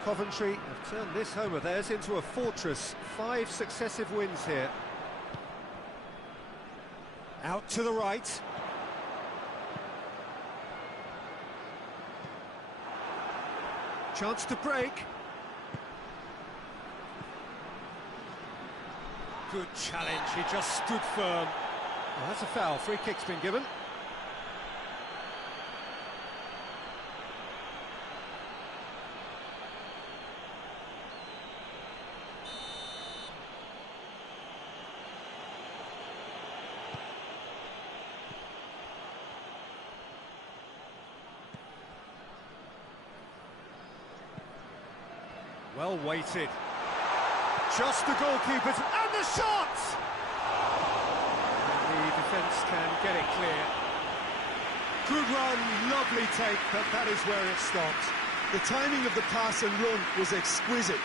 Coventry have turned this home of theirs into a fortress. 5 successive wins here. Out to the right. Chance to break. Good challenge, he just stood firm. Oh, that's a foul, free kick's been given. Well weighted. Just the goalkeepers, and the shot! And the defence can get it clear. Good run, lovely take, but that is where it stopped. The timing of the pass and run was exquisite.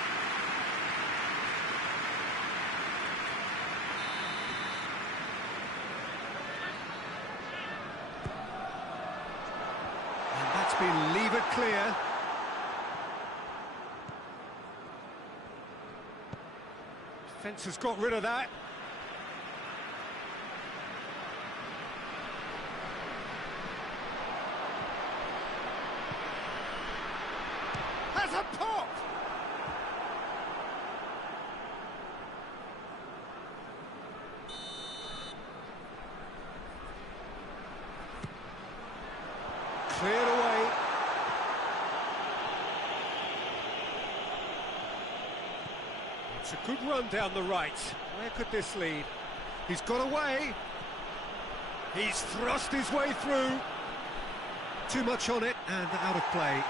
And that's been levered clear. Defence has got rid of that. Has a pop! Cleared away. It's a good run down the right. Where could this lead? He's got away. He's thrust his way through. Too much on it and out of play.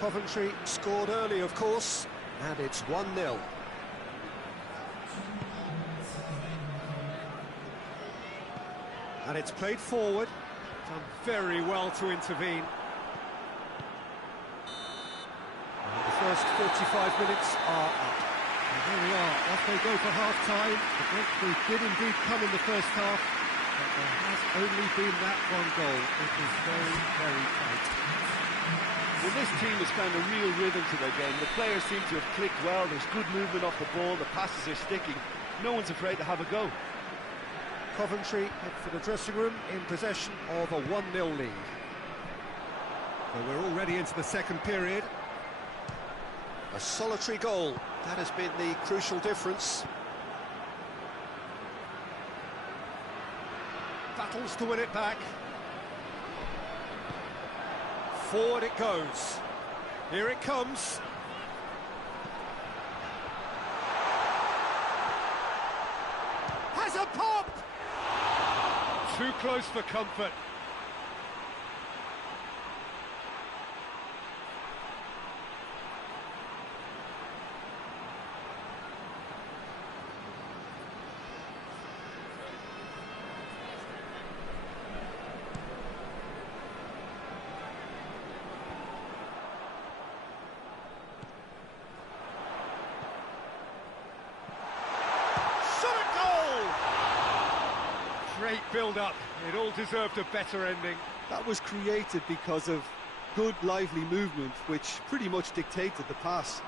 Coventry scored early, of course, and it's 1-0. And it's played forward, done very well to intervene. And the first 45 minutes are up. And there we are, off they go for half-time. The breakthrough did indeed come in the first half, but there has only been that one goal. It was very, very tight. Well, this team has found a real rhythm to their game. The players seem to have clicked well, there's good movement off the ball, the passes are sticking. No one's afraid to have a go. Coventry head for the dressing room in possession of a 1-0 lead. So we're already into the second period. A solitary goal, that has been the crucial difference. Battles to win it back. Forward it goes. Here it comes. There's a pop! Too close for comfort. Great build-up. It all deserved a better ending. That was created because of good, lively movement, which pretty much dictated the pass.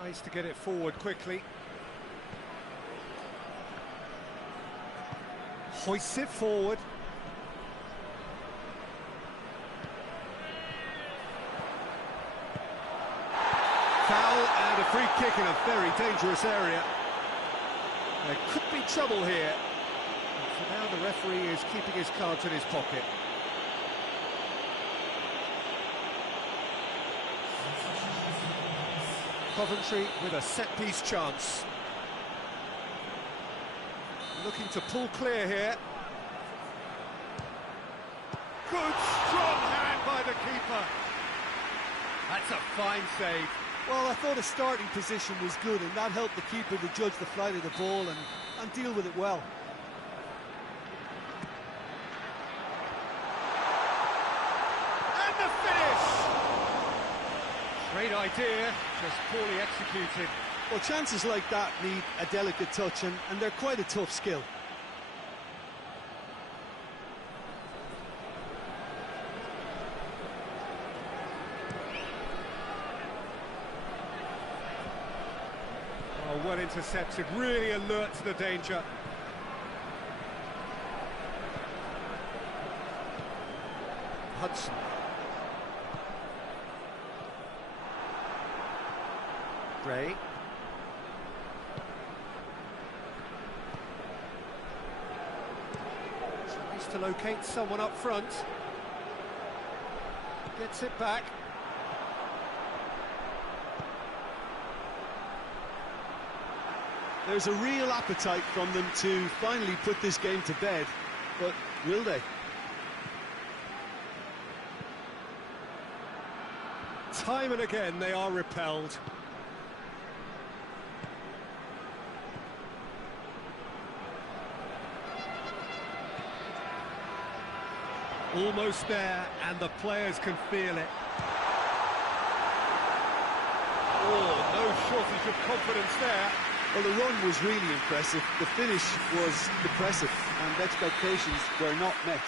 Tries to get it forward quickly. Hoists it forward. Foul and a free kick in a very dangerous area. There could be trouble here. But for now, the referee is keeping his cards in his pocket. Coventry with a set-piece chance. Looking to pull clear here. Good, strong hand by the keeper. That's a fine save. Well, I thought his starting position was good, and that helped the keeper to judge the flight of the ball and deal with it well. And the finish! Great idea, just poorly executed. Well, chances like that need a delicate touch, and they're quite a tough skill. Oh, well intercepted, really alert to the danger. Hudson. Gray. Tries to locate someone up front. Gets it back. There's a real appetite from them to finally put this game to bed, but will they? Time and again they are repelled. Almost there, and the players can feel it. Oh, no shortage of confidence there. Well, the run was really impressive. The finish was depressive, and expectations were not met.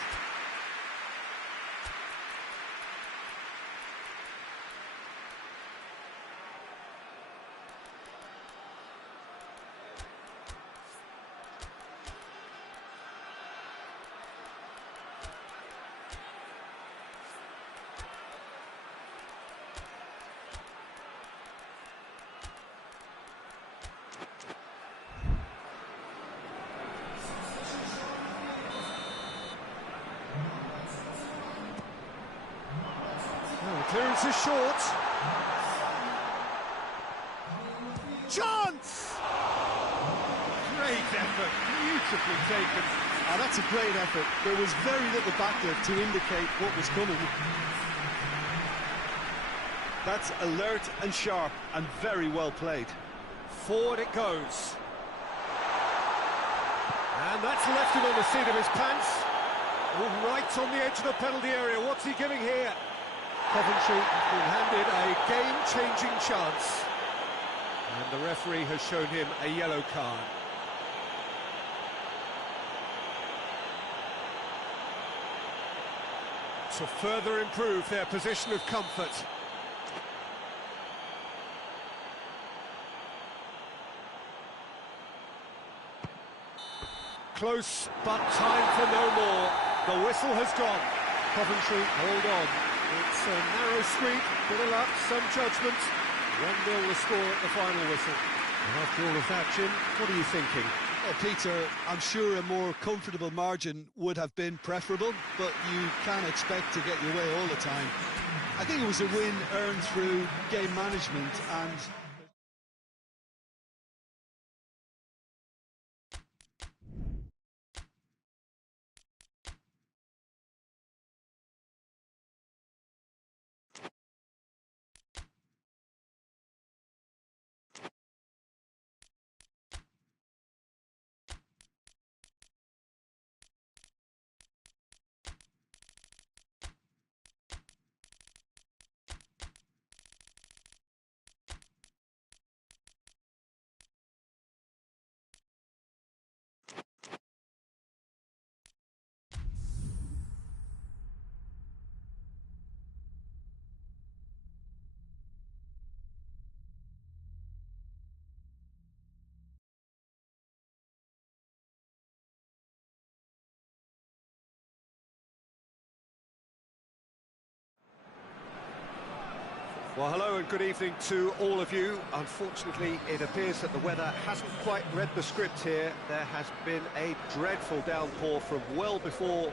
Clearance is short. Chance! Great effort, beautifully taken. Oh, that's a great effort. There was very little back there to indicate what was coming. That's alert and sharp and very well played. Forward it goes. And that's left him on the seat of his pants. Oh, right on the edge of the penalty area. What's he giving here? Coventry have been handed a game-changing chance. And the referee has shown him a yellow card. To further improve their position of comfort. Close, but time for no more. The whistle has gone. Coventry hold on. It's a narrow squeak, bit of luck, some judgment. 1-0 the score at the final whistle. And after all of that, Jim, what are you thinking? Well, Peter, I'm sure a more comfortable margin would have been preferable, but you can't expect to get your way all the time. I think it was a win earned through game management and... Well, hello and good evening to all of you. Unfortunately, it appears that the weather hasn't quite read the script here. There has been a dreadful downpour from well before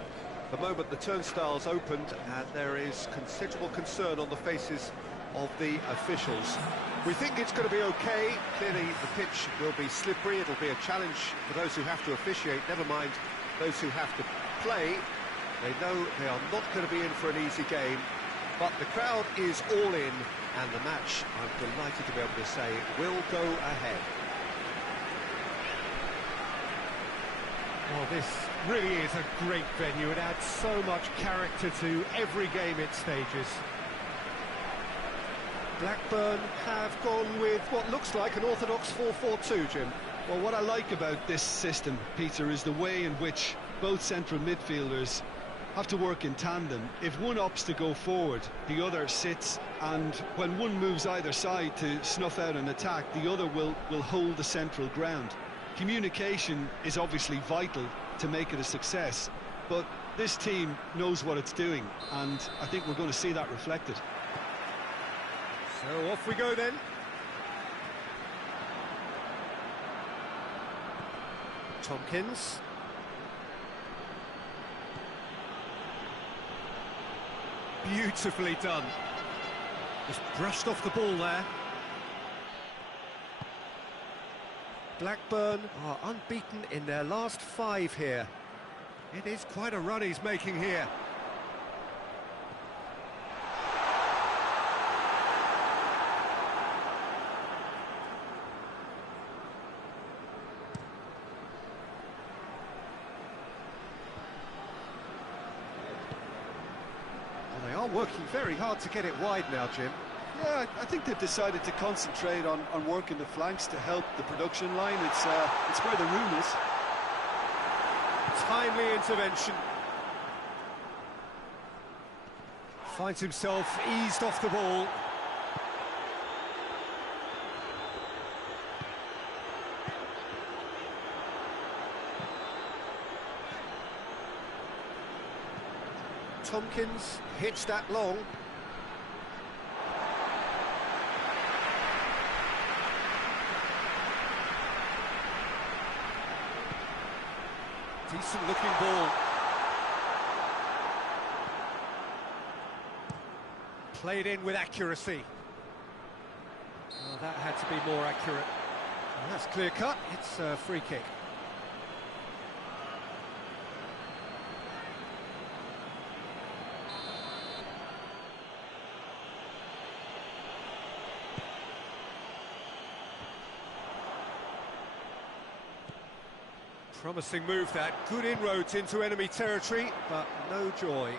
the moment the turnstiles opened, and there is considerable concern on the faces of the officials. We think it's going to be okay. Clearly, the pitch will be slippery. It'll be a challenge for those who have to officiate, never mind those who have to play. They know they are not going to be in for an easy game. But the crowd is all in, and the match, I'm delighted to be able to say, will go ahead. Well, this really is a great venue. It adds so much character to every game it stages. Blackburn have gone with what looks like an orthodox 4-4-2, Jim. Well, what I like about this system, Peter, is the way in which both central midfielders have to work in tandem. If one opts to go forward, the other sits, and when one moves either side to snuff out an attack, the other will hold the central ground. Communication is obviously vital to make it a success, but this team knows what it's doing, and I think we're going to see that reflected. So off we go then. Tompkins. Beautifully done. Just brushed off the ball there. Blackburn are unbeaten in their last 5 here. It is quite a run he's making here. They are working very hard to get it wide now, Jim. Yeah, I think they've decided to concentrate on working the flanks to help the production line. It's where the room is. Timely intervention. Finds himself eased off the ball. Tompkins hits that long. Decent looking ball. Played in with accuracy. Oh, that had to be more accurate. Well, that's clear cut. It's a free kick. Promising move that, good inroads into enemy territory, but no joy.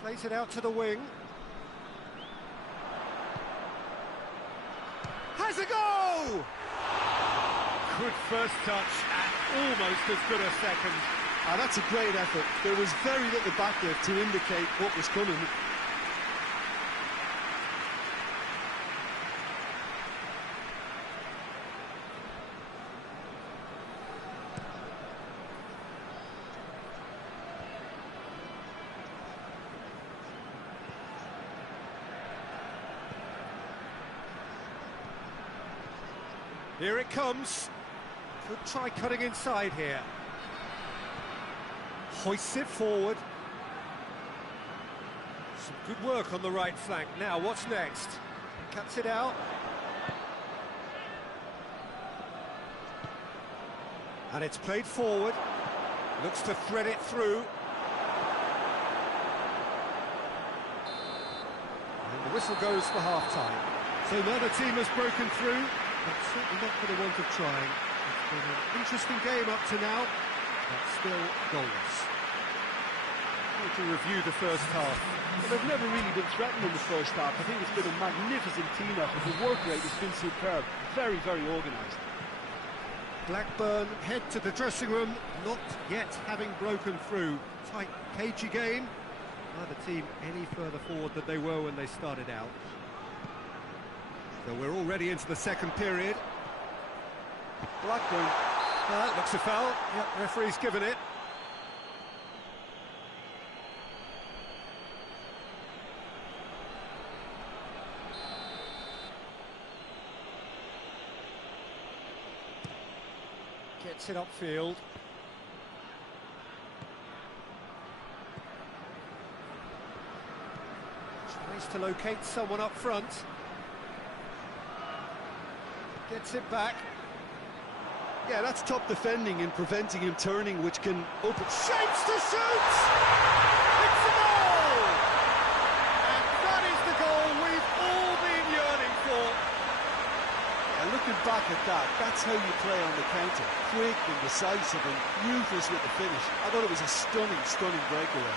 Plays it out to the wing. Has a go! Good first touch and almost as good a second. That's a great effort. There was very little backlift to indicate what was coming. Here it comes. Could try cutting inside here. Hoists it forward. Some good work on the right flank. Now, what's next? Cuts it out. And it's played forward. Looks to thread it through. And the whistle goes for half-time. So now the team has broken through, but certainly not for the want of trying. It's been an interesting game up to now, but still goals. To review the first half. Well, they've never really been threatened in the first half. I think it's been a magnificent team effort. The work rate has been superb. Very, very organised. Blackburn head to the dressing room, not yet having broken through. Tight, cagey game. Neither team any further forward than they were when they started out. So we're already into the second period. Blackburn. Looks a foul. Yep, referee's given it. Gets it upfield. Tries to locate someone up front. Gets it back. Yeah, that's top defending and preventing him turning, which can open... Shapes to shoot! It's a goal! And that is the goal we've all been yearning for. And looking back at that, that's how you play on the counter. Quick and decisive and ruthless with the finish. I thought it was a stunning, stunning breakaway.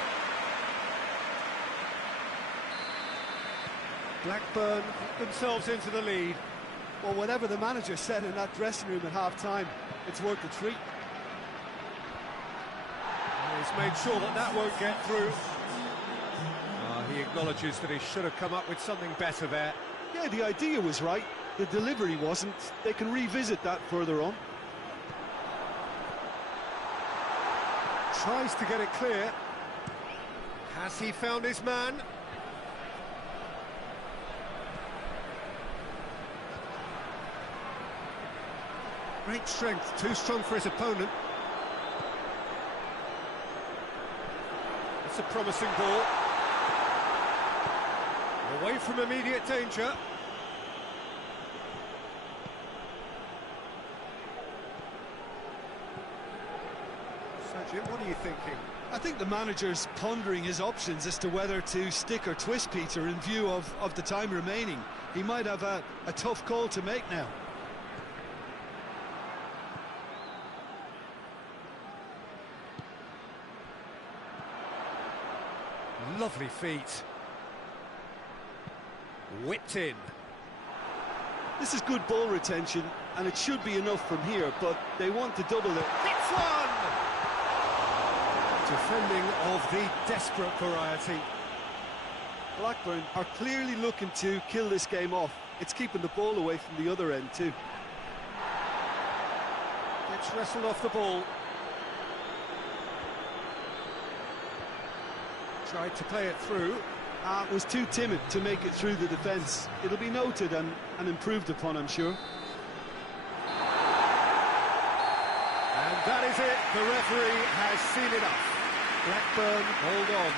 Blackburn put themselves into the lead. Well, whatever the manager said in that dressing room at half-time, it's worth the treat. He's made sure that that won't get through. He acknowledges that he should have come up with something better there. Yeah, the idea was right. The delivery wasn't. They can revisit that further on. Tries to get it clear. Has he found his man? Great strength, too strong for his opponent. It's a promising ball. Away from immediate danger. So, Jim, what are you thinking? I think the manager's pondering his options as to whether to stick or twist Peter in view of the time remaining. He might have a tough call to make now. Lovely feet. Whipped in. This is good ball retention, and it should be enough from here, but they want to double it. Hits one! Defending of the desperate variety. Blackburn are clearly looking to kill this game off. It's keeping the ball away from the other end too. Gets wrestled off the ball. Tried to play it through. Was too timid to make it through the defence. It'll be noted and improved upon, I'm sure. And that is it. The referee has seen enough. Blackburn, hold on.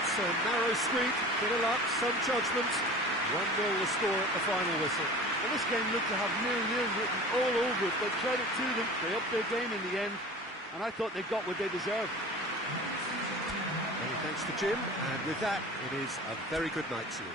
It's a narrow squeak, bit of luck, some judgment. 1-0 the score at the final whistle. Well, this game looked to have 0-0 written all over it, but credit to them. They upped their game in the end, and I thought they got what they deserved. Many thanks to Jim, and with that, it is a very good night to you.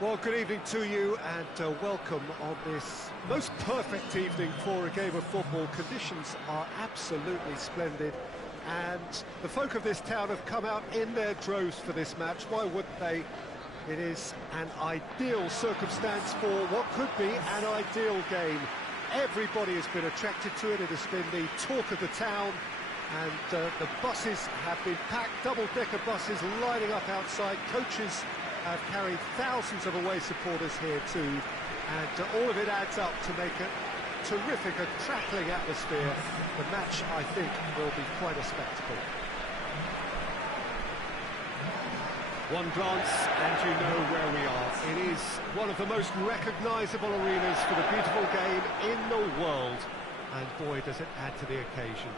Well, good evening to you and welcome on this most perfect evening for a game of football. Conditions are absolutely splendid and the folk of this town have come out in their droves for this match. Why wouldn't they? It is an ideal circumstance for what could be an ideal game. Everybody has been attracted to it. It has been the talk of the town, and the buses have been packed, double-decker buses lining up outside. Coaches have carried thousands of away supporters here too, and all of it adds up to make a terrific, crackling atmosphere. The match, I think, will be quite a spectacle. One glance and you know where we are. It is one of the most recognisable arenas for the beautiful game in the world, and boy does it add to the occasion.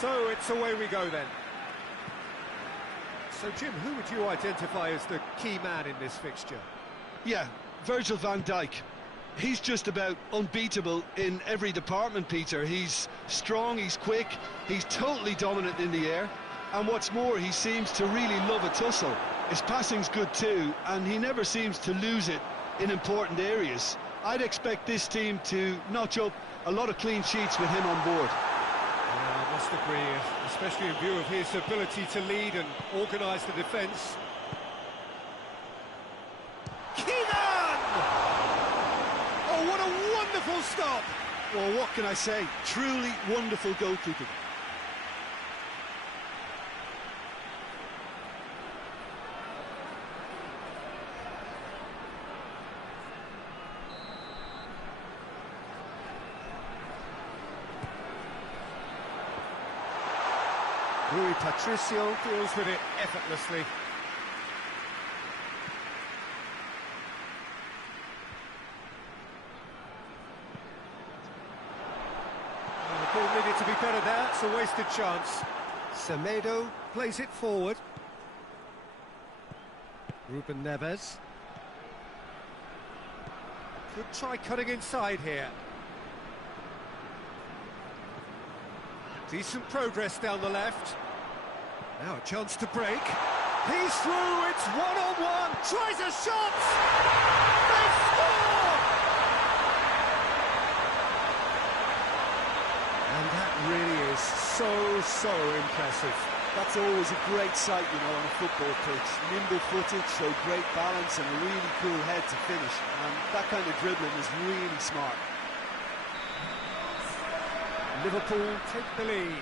So it's away we go then. So Jim, who would you identify as the key man in this fixture? Yeah, Virgil van Dijk. He's just about unbeatable in every department, Peter. He's strong, he's quick, he's totally dominant in the air, and what's more, he seems to really love a tussle. His passing's good too, and he never seems to lose it in important areas. I'd expect this team to notch up a lot of clean sheets with him on board. Yeah, I must agree, especially in view of his ability to lead and organise the defence. Keegan! Oh, what a wonderful stop! Well, what can I say? Truly wonderful goalkeeping. Rui Patricio deals with it effortlessly. The ball needed to be better there, it's a wasted chance. Semedo plays it forward. Ruben Neves. Could try cutting inside here. Decent progress down the left. Now a chance to break. He's through, it's one-on-one. Tries a shot! They score! And that really is so impressive. That's always a great sight, you know, on a football pitch. Nimble footage, so great balance and a really cool head to finish. And that kind of dribbling is really smart. Liverpool take the lead.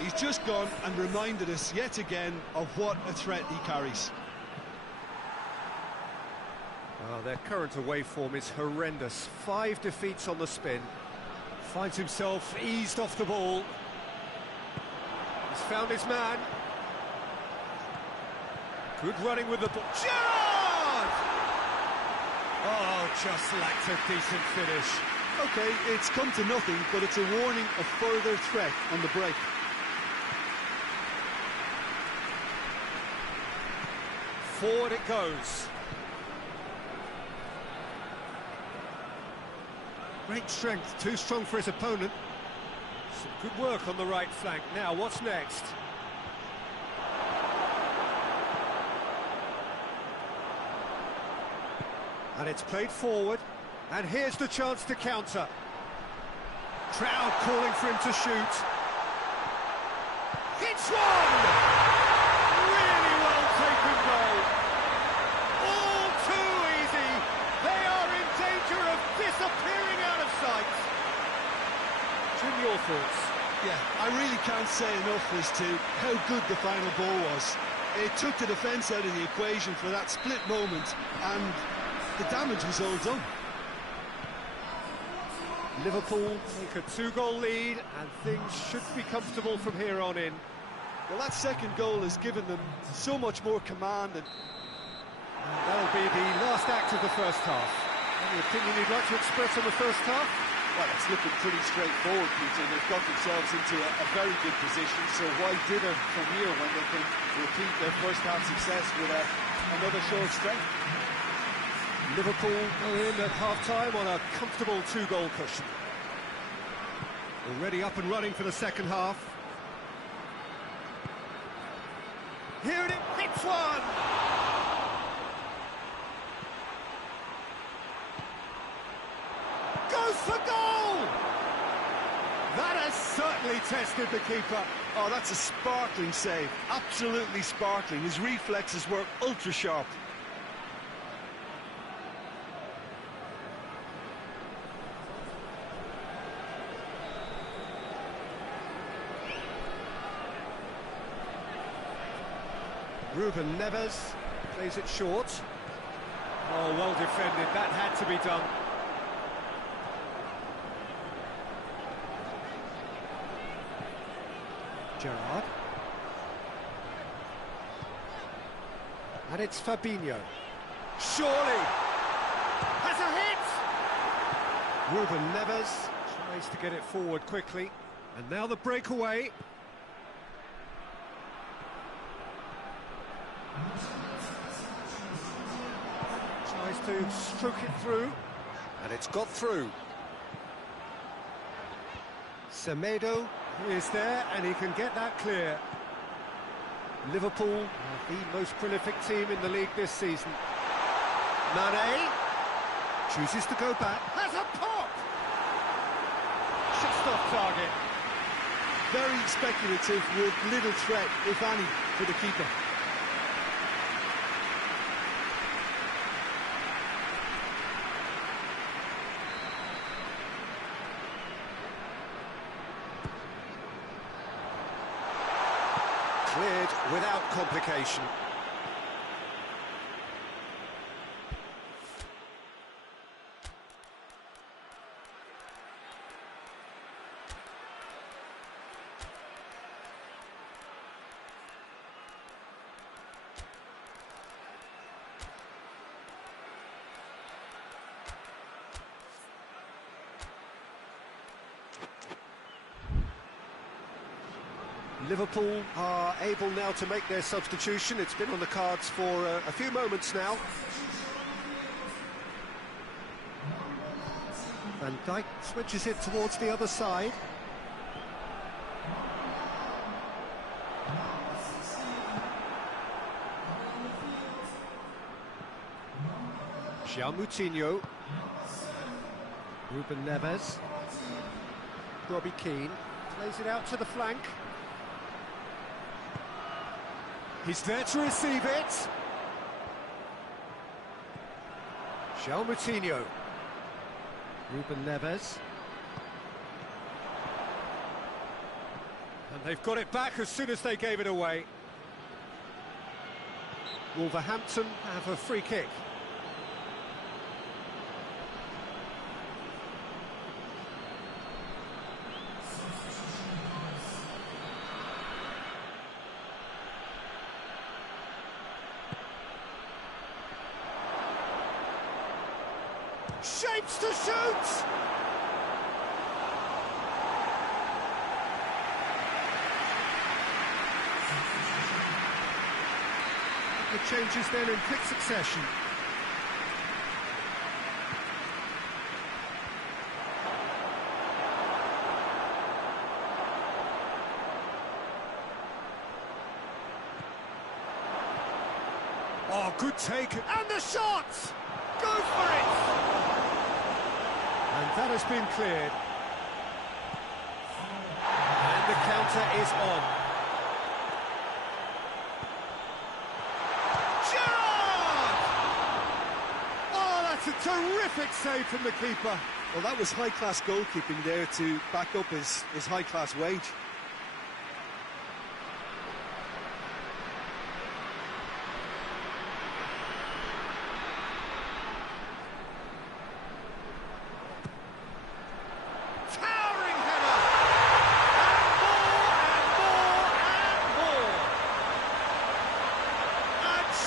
He's just gone and reminded us yet again of what a threat he carries. Well, their current away form is horrendous. 5 defeats on the spin. Finds himself eased off the ball. He's found his man. Good running with the ball. Gerrard! Oh, just lacked a decent finish. Okay, it's come to nothing, but it's a warning of further threat on the break. Forward it goes. Great strength, too strong for his opponent. Some good work on the right flank. Now, what's next? And it's played forward. And here's the chance to counter. Crowd calling for him to shoot. It's one! Really well taken goal. All too easy. They are in danger of disappearing out of sight. Jim, your thoughts? Yeah, I really can't say enough as to how good the final ball was. It took the defence out of the equation for that split moment, and the damage was all done. Liverpool take a 2-goal lead and things should be comfortable from here on in. Well, that second goal has given them so much more command. And that'll be the last act of the first half. Any opinion you'd like to express on the first half? Well, it's looking pretty straightforward, Peter. They've got themselves into a very good position, so why dither from here when they can repeat their first half success with another show of strength? Liverpool are in at half-time on a comfortable 2-goal cushion. Already up and running for the second half. Here it is, hits one! Goes for goal! That has certainly tested the keeper. Oh, that's a sparkling save. Absolutely sparkling. His reflexes were ultra-sharp. Ruben Neves plays it short. Oh, well defended, that had to be done. Gerrard. And it's Fabinho. Surely! Has a hit! Ruben Neves tries to get it forward quickly. And now the breakaway. Tries to stroke it through, and it's got through. Semedo is there, and he can get that clear. Liverpool are the most prolific team in the league this season. Mane chooses to go back. Has a pop! Just off target. Very speculative with little threat, if any, for the keeper. Cleared without complication. Liverpool are able now to make their substitution. It's been on the cards for a few moments now. Van Dijk switches it towards the other side. Moutinho. Ruben Neves. Robbie Keane plays it out to the flank. He's there to receive it. Moutinho. Ruben Neves. And they've got it back as soon as they gave it away. Wolverhampton have a free kick. Shapes to shoot! The changes then in quick succession. Oh, good take, and the shot! Go for it! And that has been cleared. And the counter is on. Gerrard! Oh, that's a terrific save from the keeper. Well, that was high-class goalkeeping there to back up his high-class wage.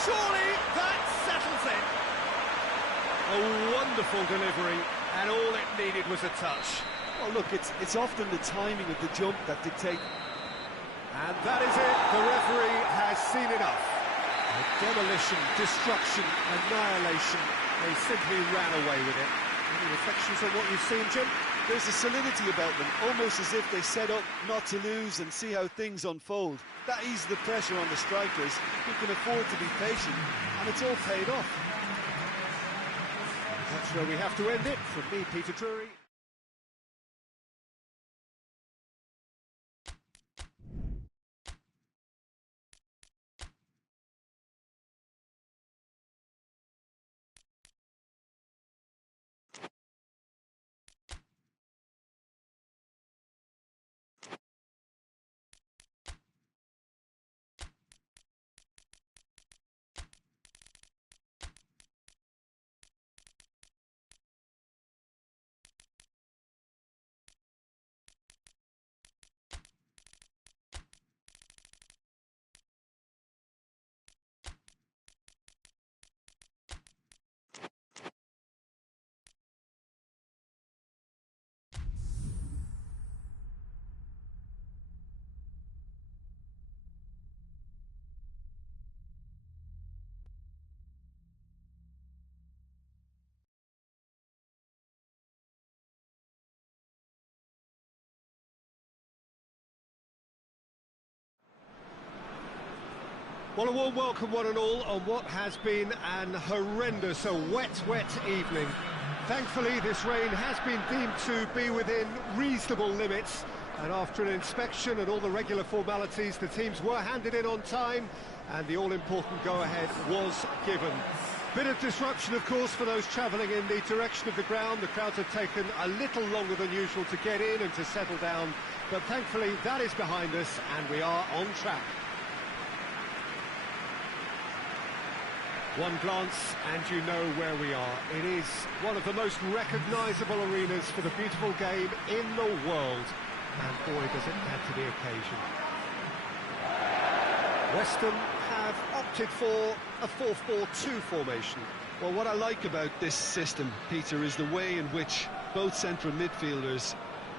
Surely that settles it. A wonderful delivery. and all it needed was a touch. Well, look, it's often the timing of the jump that dictate. And that is it. The referee has seen enough. Demolition, destruction, annihilation. They simply ran away with it. Any reflections on what you've seen, Jim? There's a solidity about them, almost as if they set up not to lose and see how things unfold. That eases the pressure on the strikers, who can afford to be patient, and it's all paid off. That's where we have to end it. From me, Peter Drury. Well, a warm welcome, one and all, on what has been an horrendous, a wet evening. Thankfully, this rain has been deemed to be within reasonable limits, and after an inspection and all the regular formalities, the teams were handed in on time, and the all-important go-ahead was given. Bit of disruption, of course, for those travelling in the direction of the ground. The crowds have taken a little longer than usual to get in and to settle down, but thankfully that is behind us, and we are on track. One glance and you know where we are. It is one of the most recognisable arenas for the beautiful game in the world. And boy, does it add to the occasion. West Ham have opted for a 4-4-2 formation. Well, what I like about this system, Peter, is the way in which both central midfielders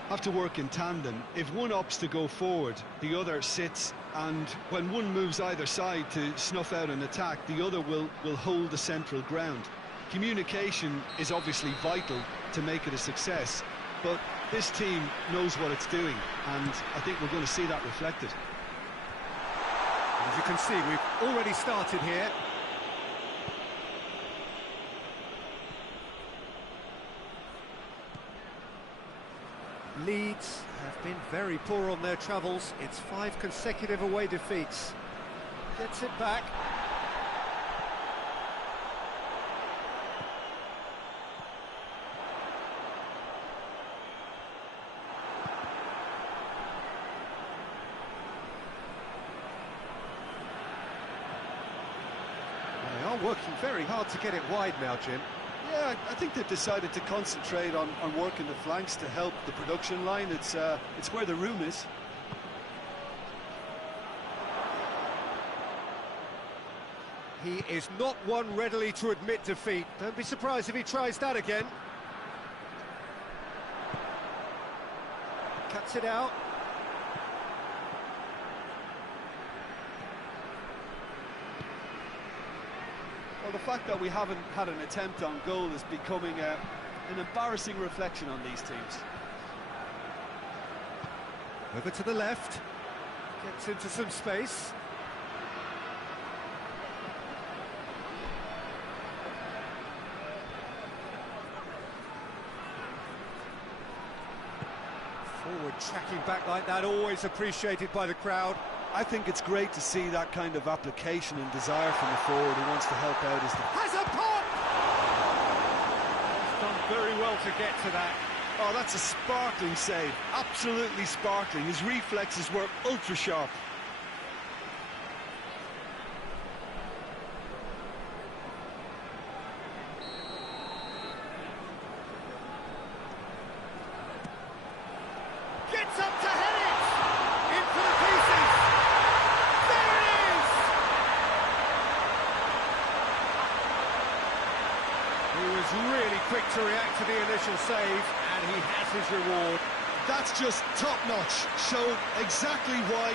have to work in tandem. If one opts to go forward, the other sits, and when one moves either side to snuff out an attack, the other will hold the central ground. Communication is obviously vital to make it a success, but this team knows what it's doing, and I think we're going to see that reflected. As you can see, we've already started here. Leeds have been very poor on their travels. It's 5 consecutive away defeats. Gets it back. They are working very hard to get it wide now, Jim. Yeah, I think they've decided to concentrate on working the flanks to help the production line. It's where the room is. He is not one readily to admit defeat. Don't be surprised if he tries that again. Cuts it out. Well, the fact that we haven't had an attempt on goal is becoming an embarrassing reflection on these teams. Over to the left. Gets into some space. Forward tracking back like that, always appreciated by the crowd. I think it's great to see that kind of application and desire from the forward who wants to help out his team. Has a pop! He's done very well to get to that. Oh, that's a sparkling save. Absolutely sparkling. His reflexes were ultra sharp. Gets up to head it! Into the pieces! There it is! He was really quick to react to the initial save, and he has his reward. That's just top-notch. Showed exactly why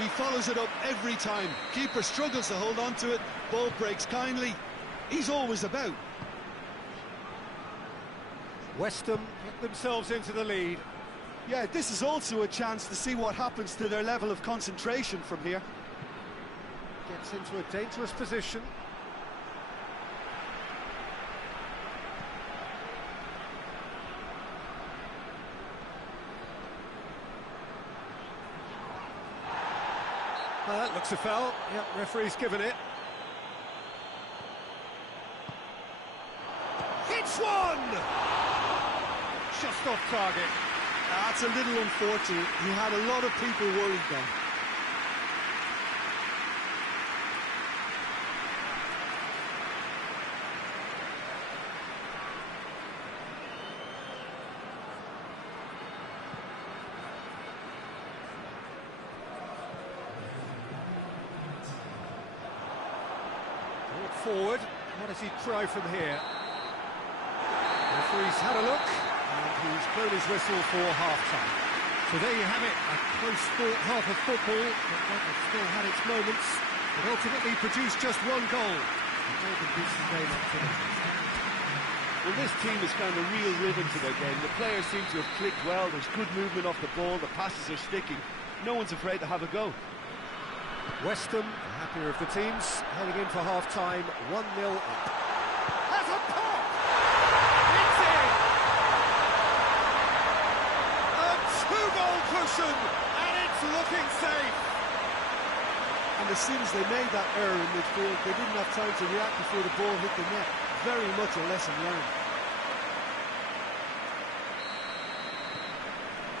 he follows it up every time. Keeper struggles to hold on to it, ball breaks kindly. He's always about. West Ham get themselves into the lead. Yeah, this is also a chance to see what happens to their level of concentration from here. Gets into a dangerous position. That looks a foul. Yep, referee's given it. Hits one! Just off target. That's a little unfortunate. He had a lot of people worried then. Forward. What does he try from here? Referee's had a look, and he's blown his whistle for half-time. So there you have it, a close-fought half of football, but one that still had its moments, but ultimately produced just one goal. Well, this team has found a real rhythm to their game. The players seem to have clicked well, there's good movement off the ball, the passes are sticking. No one's afraid to have a go. West Ham, the happier of the teams, heading in for half-time, 1-0 up. Has a pop! It's in! A two-goal cushion, and it's looking safe! And as soon as they made that error in midfield, they didn't have time to react before the ball hit the net. Very much a lesson learned.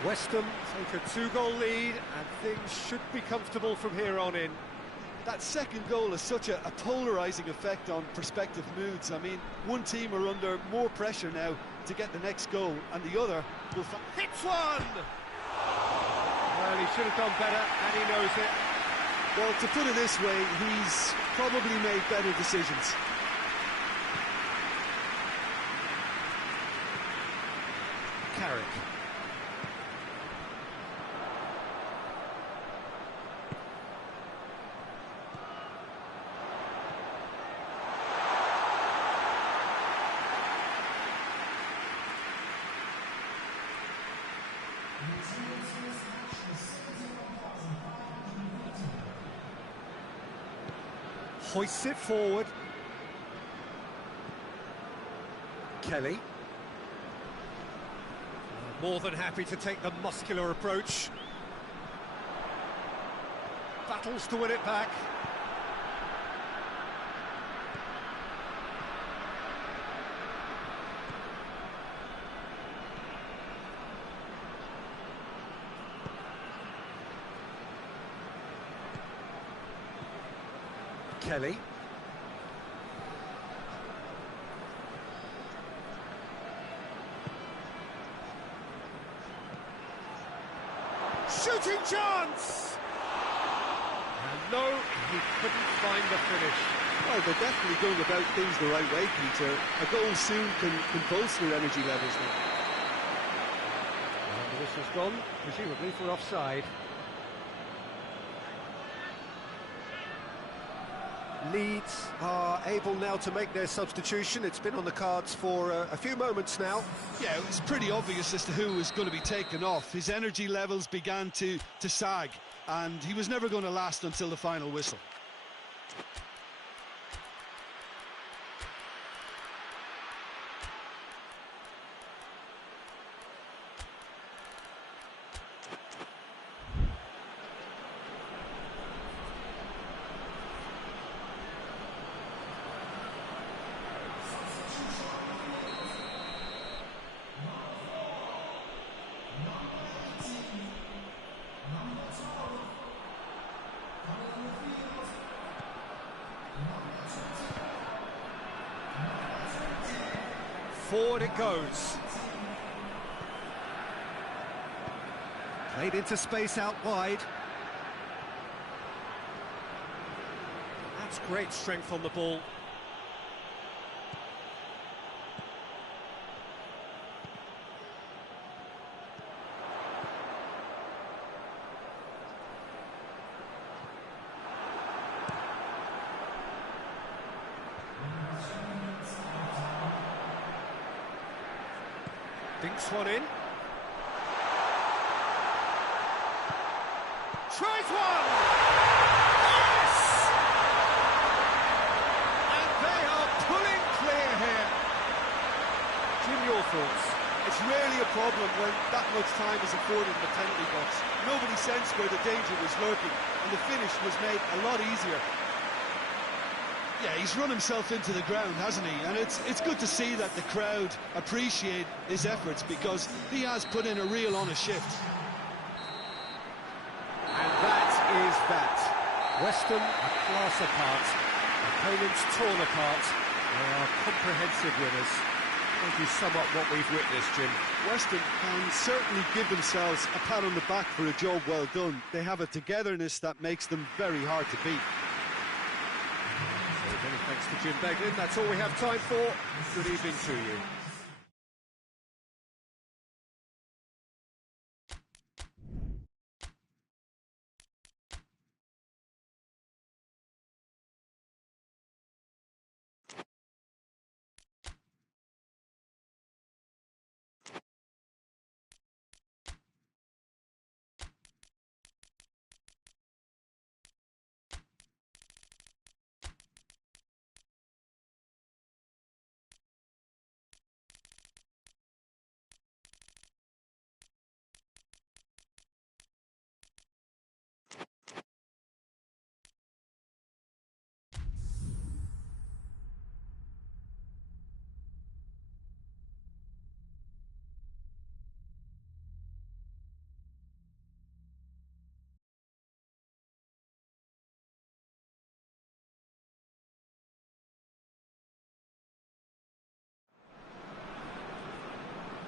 West Ham take a two-goal lead, and things should be comfortable from here on in. That second goal has such a polarising effect on prospective moods. I mean, one team are under more pressure now to get the next goal, and the other will... Hits one! Well, he should have done better, and he knows it. Well, to put it this way, he's probably made better decisions. Carrick. Hoists it forward. Kelly. More than happy to take the muscular approach. Battles to win it back. Kelly. Shooting chance! And no, he couldn't find the finish. Well, they're definitely going about things the right way, Peter. A goal soon can bolster energy levels now. And the whistle's gone, presumably for offside. Leeds are able now to make their substitution. It's been on the cards for a few moments now. Yeah, it was pretty obvious as to who was going to be taken off. His energy levels began to sag, and he was never going to last until the final whistle. Forward it goes. Played into space out wide. That's great strength on the ball. Dinks one in. Tries one! Yes! And they are pulling clear here. Jim, your thoughts? It's rarely a problem when that much time is afforded in the penalty box. Nobody sensed where the danger was lurking, and the finish was made a lot easier. Yeah, he's run himself into the ground, hasn't he? And it's good to see that the crowd appreciate his efforts, because he has put in a real honest shift. And that is that. Weston a class apart. Opponents torn apart. They are comprehensive winners. As you sum up what we've witnessed, Jim. Weston can certainly give themselves a pat on the back for a job well done. They have a togetherness that makes them very hard to beat. So many thanks to Jim Beglin. That's all we have time for. Good evening to you.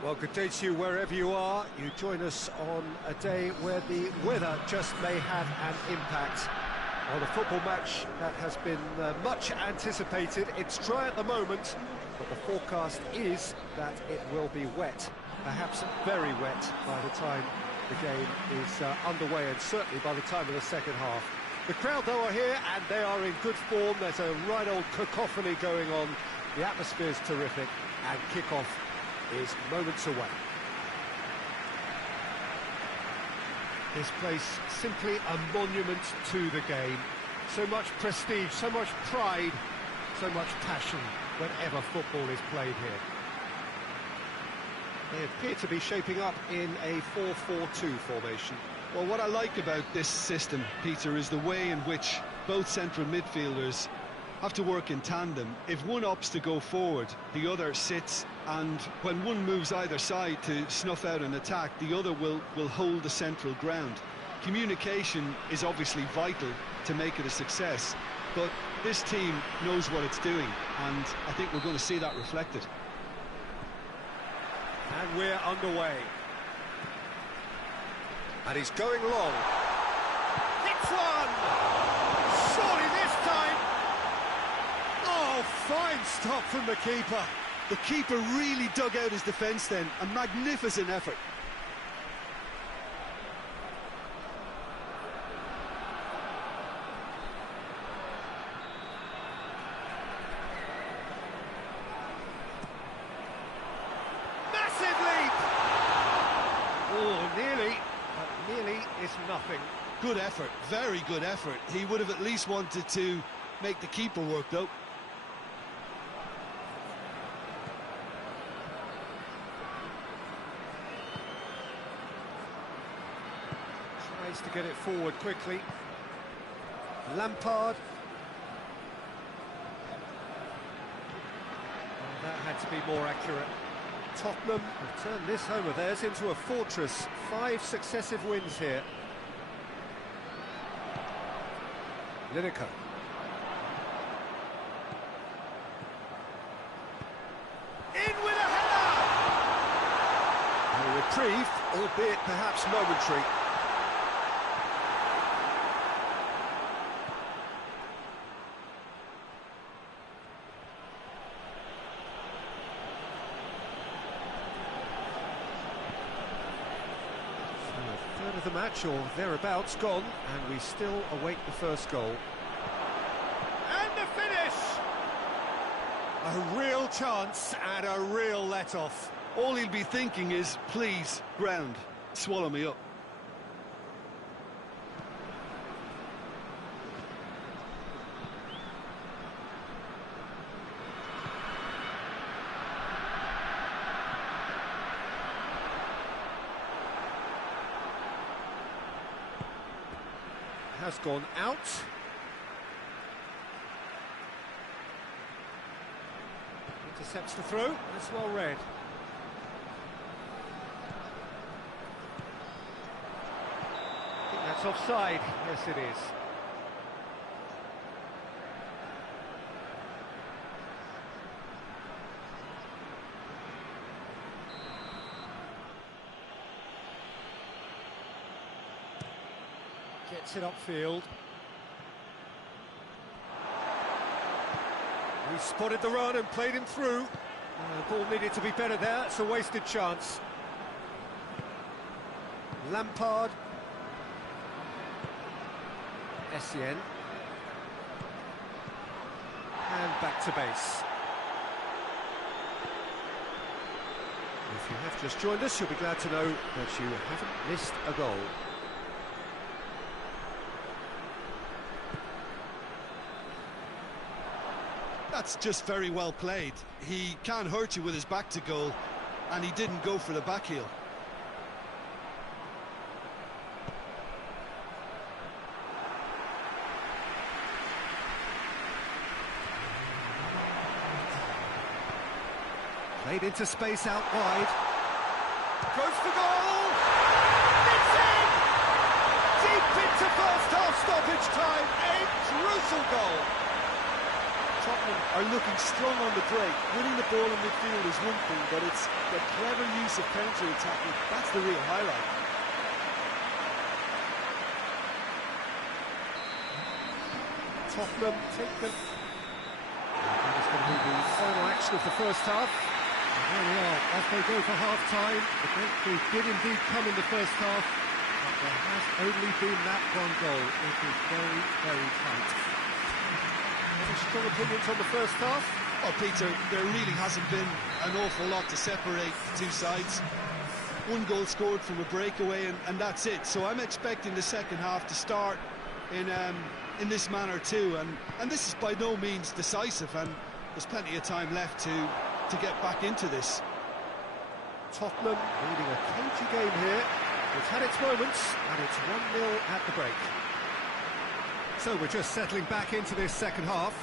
Well, good day to you wherever you are. You join us on a day where the weather just may have an impact on a football match that has been much anticipated. It's dry at the moment, but the forecast is that it will be wet, perhaps very wet by the time the game is underway, and certainly by the time of the second half. The crowd, though, are here, and they are in good form. There's a right old cacophony going on. The atmosphere's terrific, and kick-off is moments away. This place simply a monument to the game. So much prestige, so much pride, so much passion whenever football is played here. They appear to be shaping up in a 4-4-2 formation. Well, what I like about this system, Peter, is the way in which both central midfielders have to work in tandem. If one opts to go forward, the other sits, and when one moves either side to snuff out an attack, the other will hold the central ground. Communication is obviously vital to make it a success, but this team knows what it's doing, and I think we're going to see that reflected. And we're underway. And he's going long. Hits one! Surely this time! Oh, fine stop from the keeper. The keeper really dug out his defence then. A magnificent effort. Massive leap! Oh, nearly, but nearly is nothing. Good effort, very good effort. He would have at least wanted to make the keeper work, though. Tries to get it forward quickly. Lampard. Oh, that had to be more accurate. Tottenham have turned this home of theirs into a fortress. 5 successive wins here. Lineker. In with a header! A reprieve, albeit perhaps momentary. Of the match or thereabouts gone, and we still await the first goal. And the finish! A real chance and a real let-off. All he'll be thinking is, please, ground, swallow me up. Has gone out. Intercepts the throw. That's well read. I think that's offside. Yes, it is. Gets it upfield. He spotted the run and played him through. The ball needed to be better there. It's a wasted chance. Lampard. Essien. And back to base. If you have just joined us, you'll be glad to know that you haven't missed a goal. That's just very well played. He can't hurt you with his back to goal, and he didn't go for the back heel. Played into space out wide. Goes for goal! It's in! Deep into first half stoppage time. A crucial goal. Tottenham are looking strong on the break. Winning the ball in midfield is one thing, but it's the clever use of counter-attacking. That's the real highlight. Tottenham take them. That is going to be the final action of the first half. And there we are, off they go for half-time. The breakthrough did indeed come in the first half, but there has only been that one goal. It is very, very tight. Any strong opinions on the first half? Well, Peter, there really hasn't been an awful lot to separate the two sides. One goal scored from a breakaway, and that's it. So I'm expecting the second half to start in this manner too. And this is by no means decisive, and there's plenty of time left to get back into this. Tottenham leading a cagey game here. It's had its moments, and it's 1-0 at the break. So we're just settling back into this second half.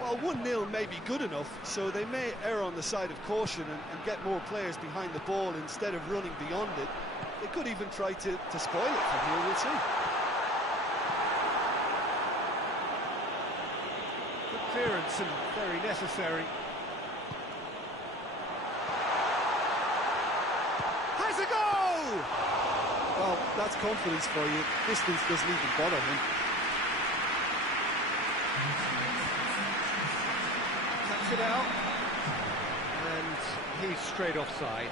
Well, 1-0 may be good enough, so they may err on the side of caution and get more players behind the ball instead of running beyond it. They could even try to spoil it from here, we'll see. Good clearance and very necessary. Has a goal! Well, that's confidence for you. Distance doesn't even bother him. Cuts it out. And he's straight offside.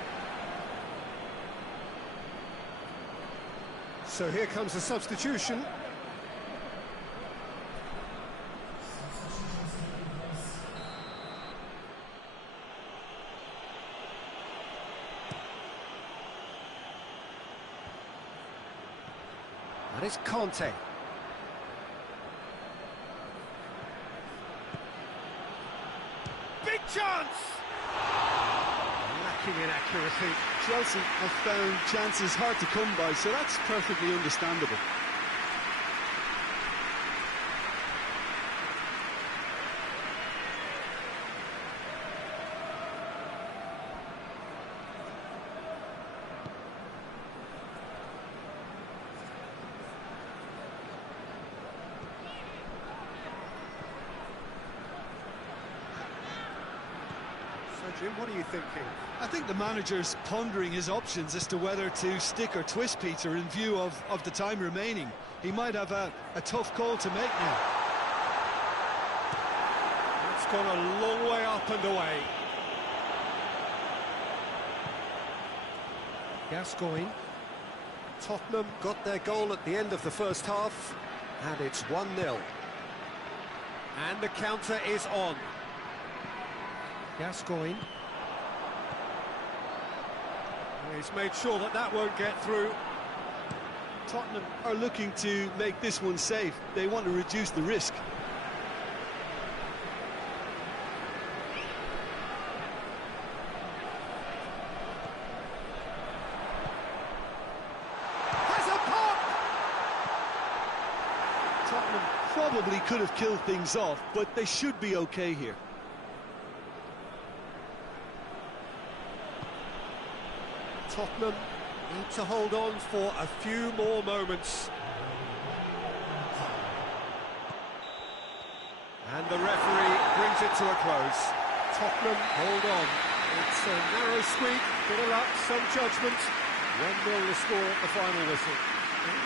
So here comes the substitution. That is Conte. Big chance! Lacking in accuracy. Chelsea have found chances hard to come by, so that's perfectly understandable. So, Jim, what are you thinking? I think the manager's pondering his options as to whether to stick or twist Peter in view of the time remaining. He might have a tough call to make now. It's gone a long way up and away. Gascoigne. Tottenham got their goal at the end of the first half, and it's 1-0. And the counter is on. Gascoigne. He's made sure that that won't get through. Tottenham are looking to make this one safe. They want to reduce the risk. Has a pop! Tottenham probably could have killed things off, but they should be okay here. Tottenham need to hold on for a few more moments. And the referee brings it to a close. Tottenham hold on. It's a narrow squeak, bit of luck, some judgment. 1-0 the score at the final whistle.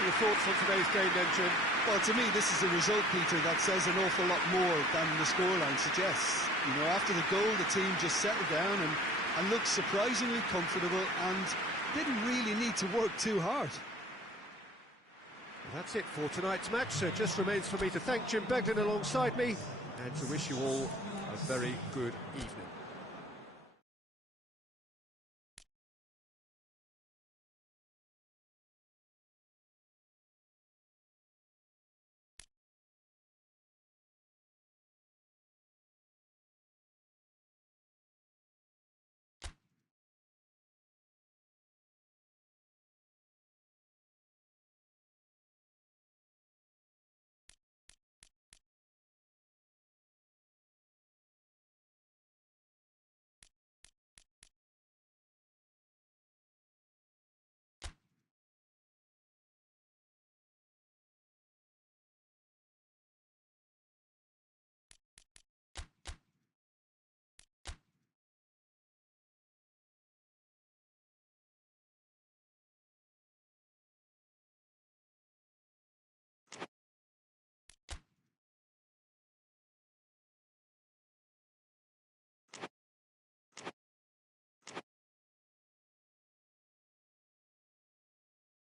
Your thoughts on today's game then, Jim? Well, to me, this is a result, Peter, that says an awful lot more than the scoreline suggests. You know, after the goal, the team just settled down and looked surprisingly comfortable and didn't really need to work too hard. Well, that's it for tonight's match, so it just remains for me to thank Jim Begden alongside me and to wish you all a very good evening.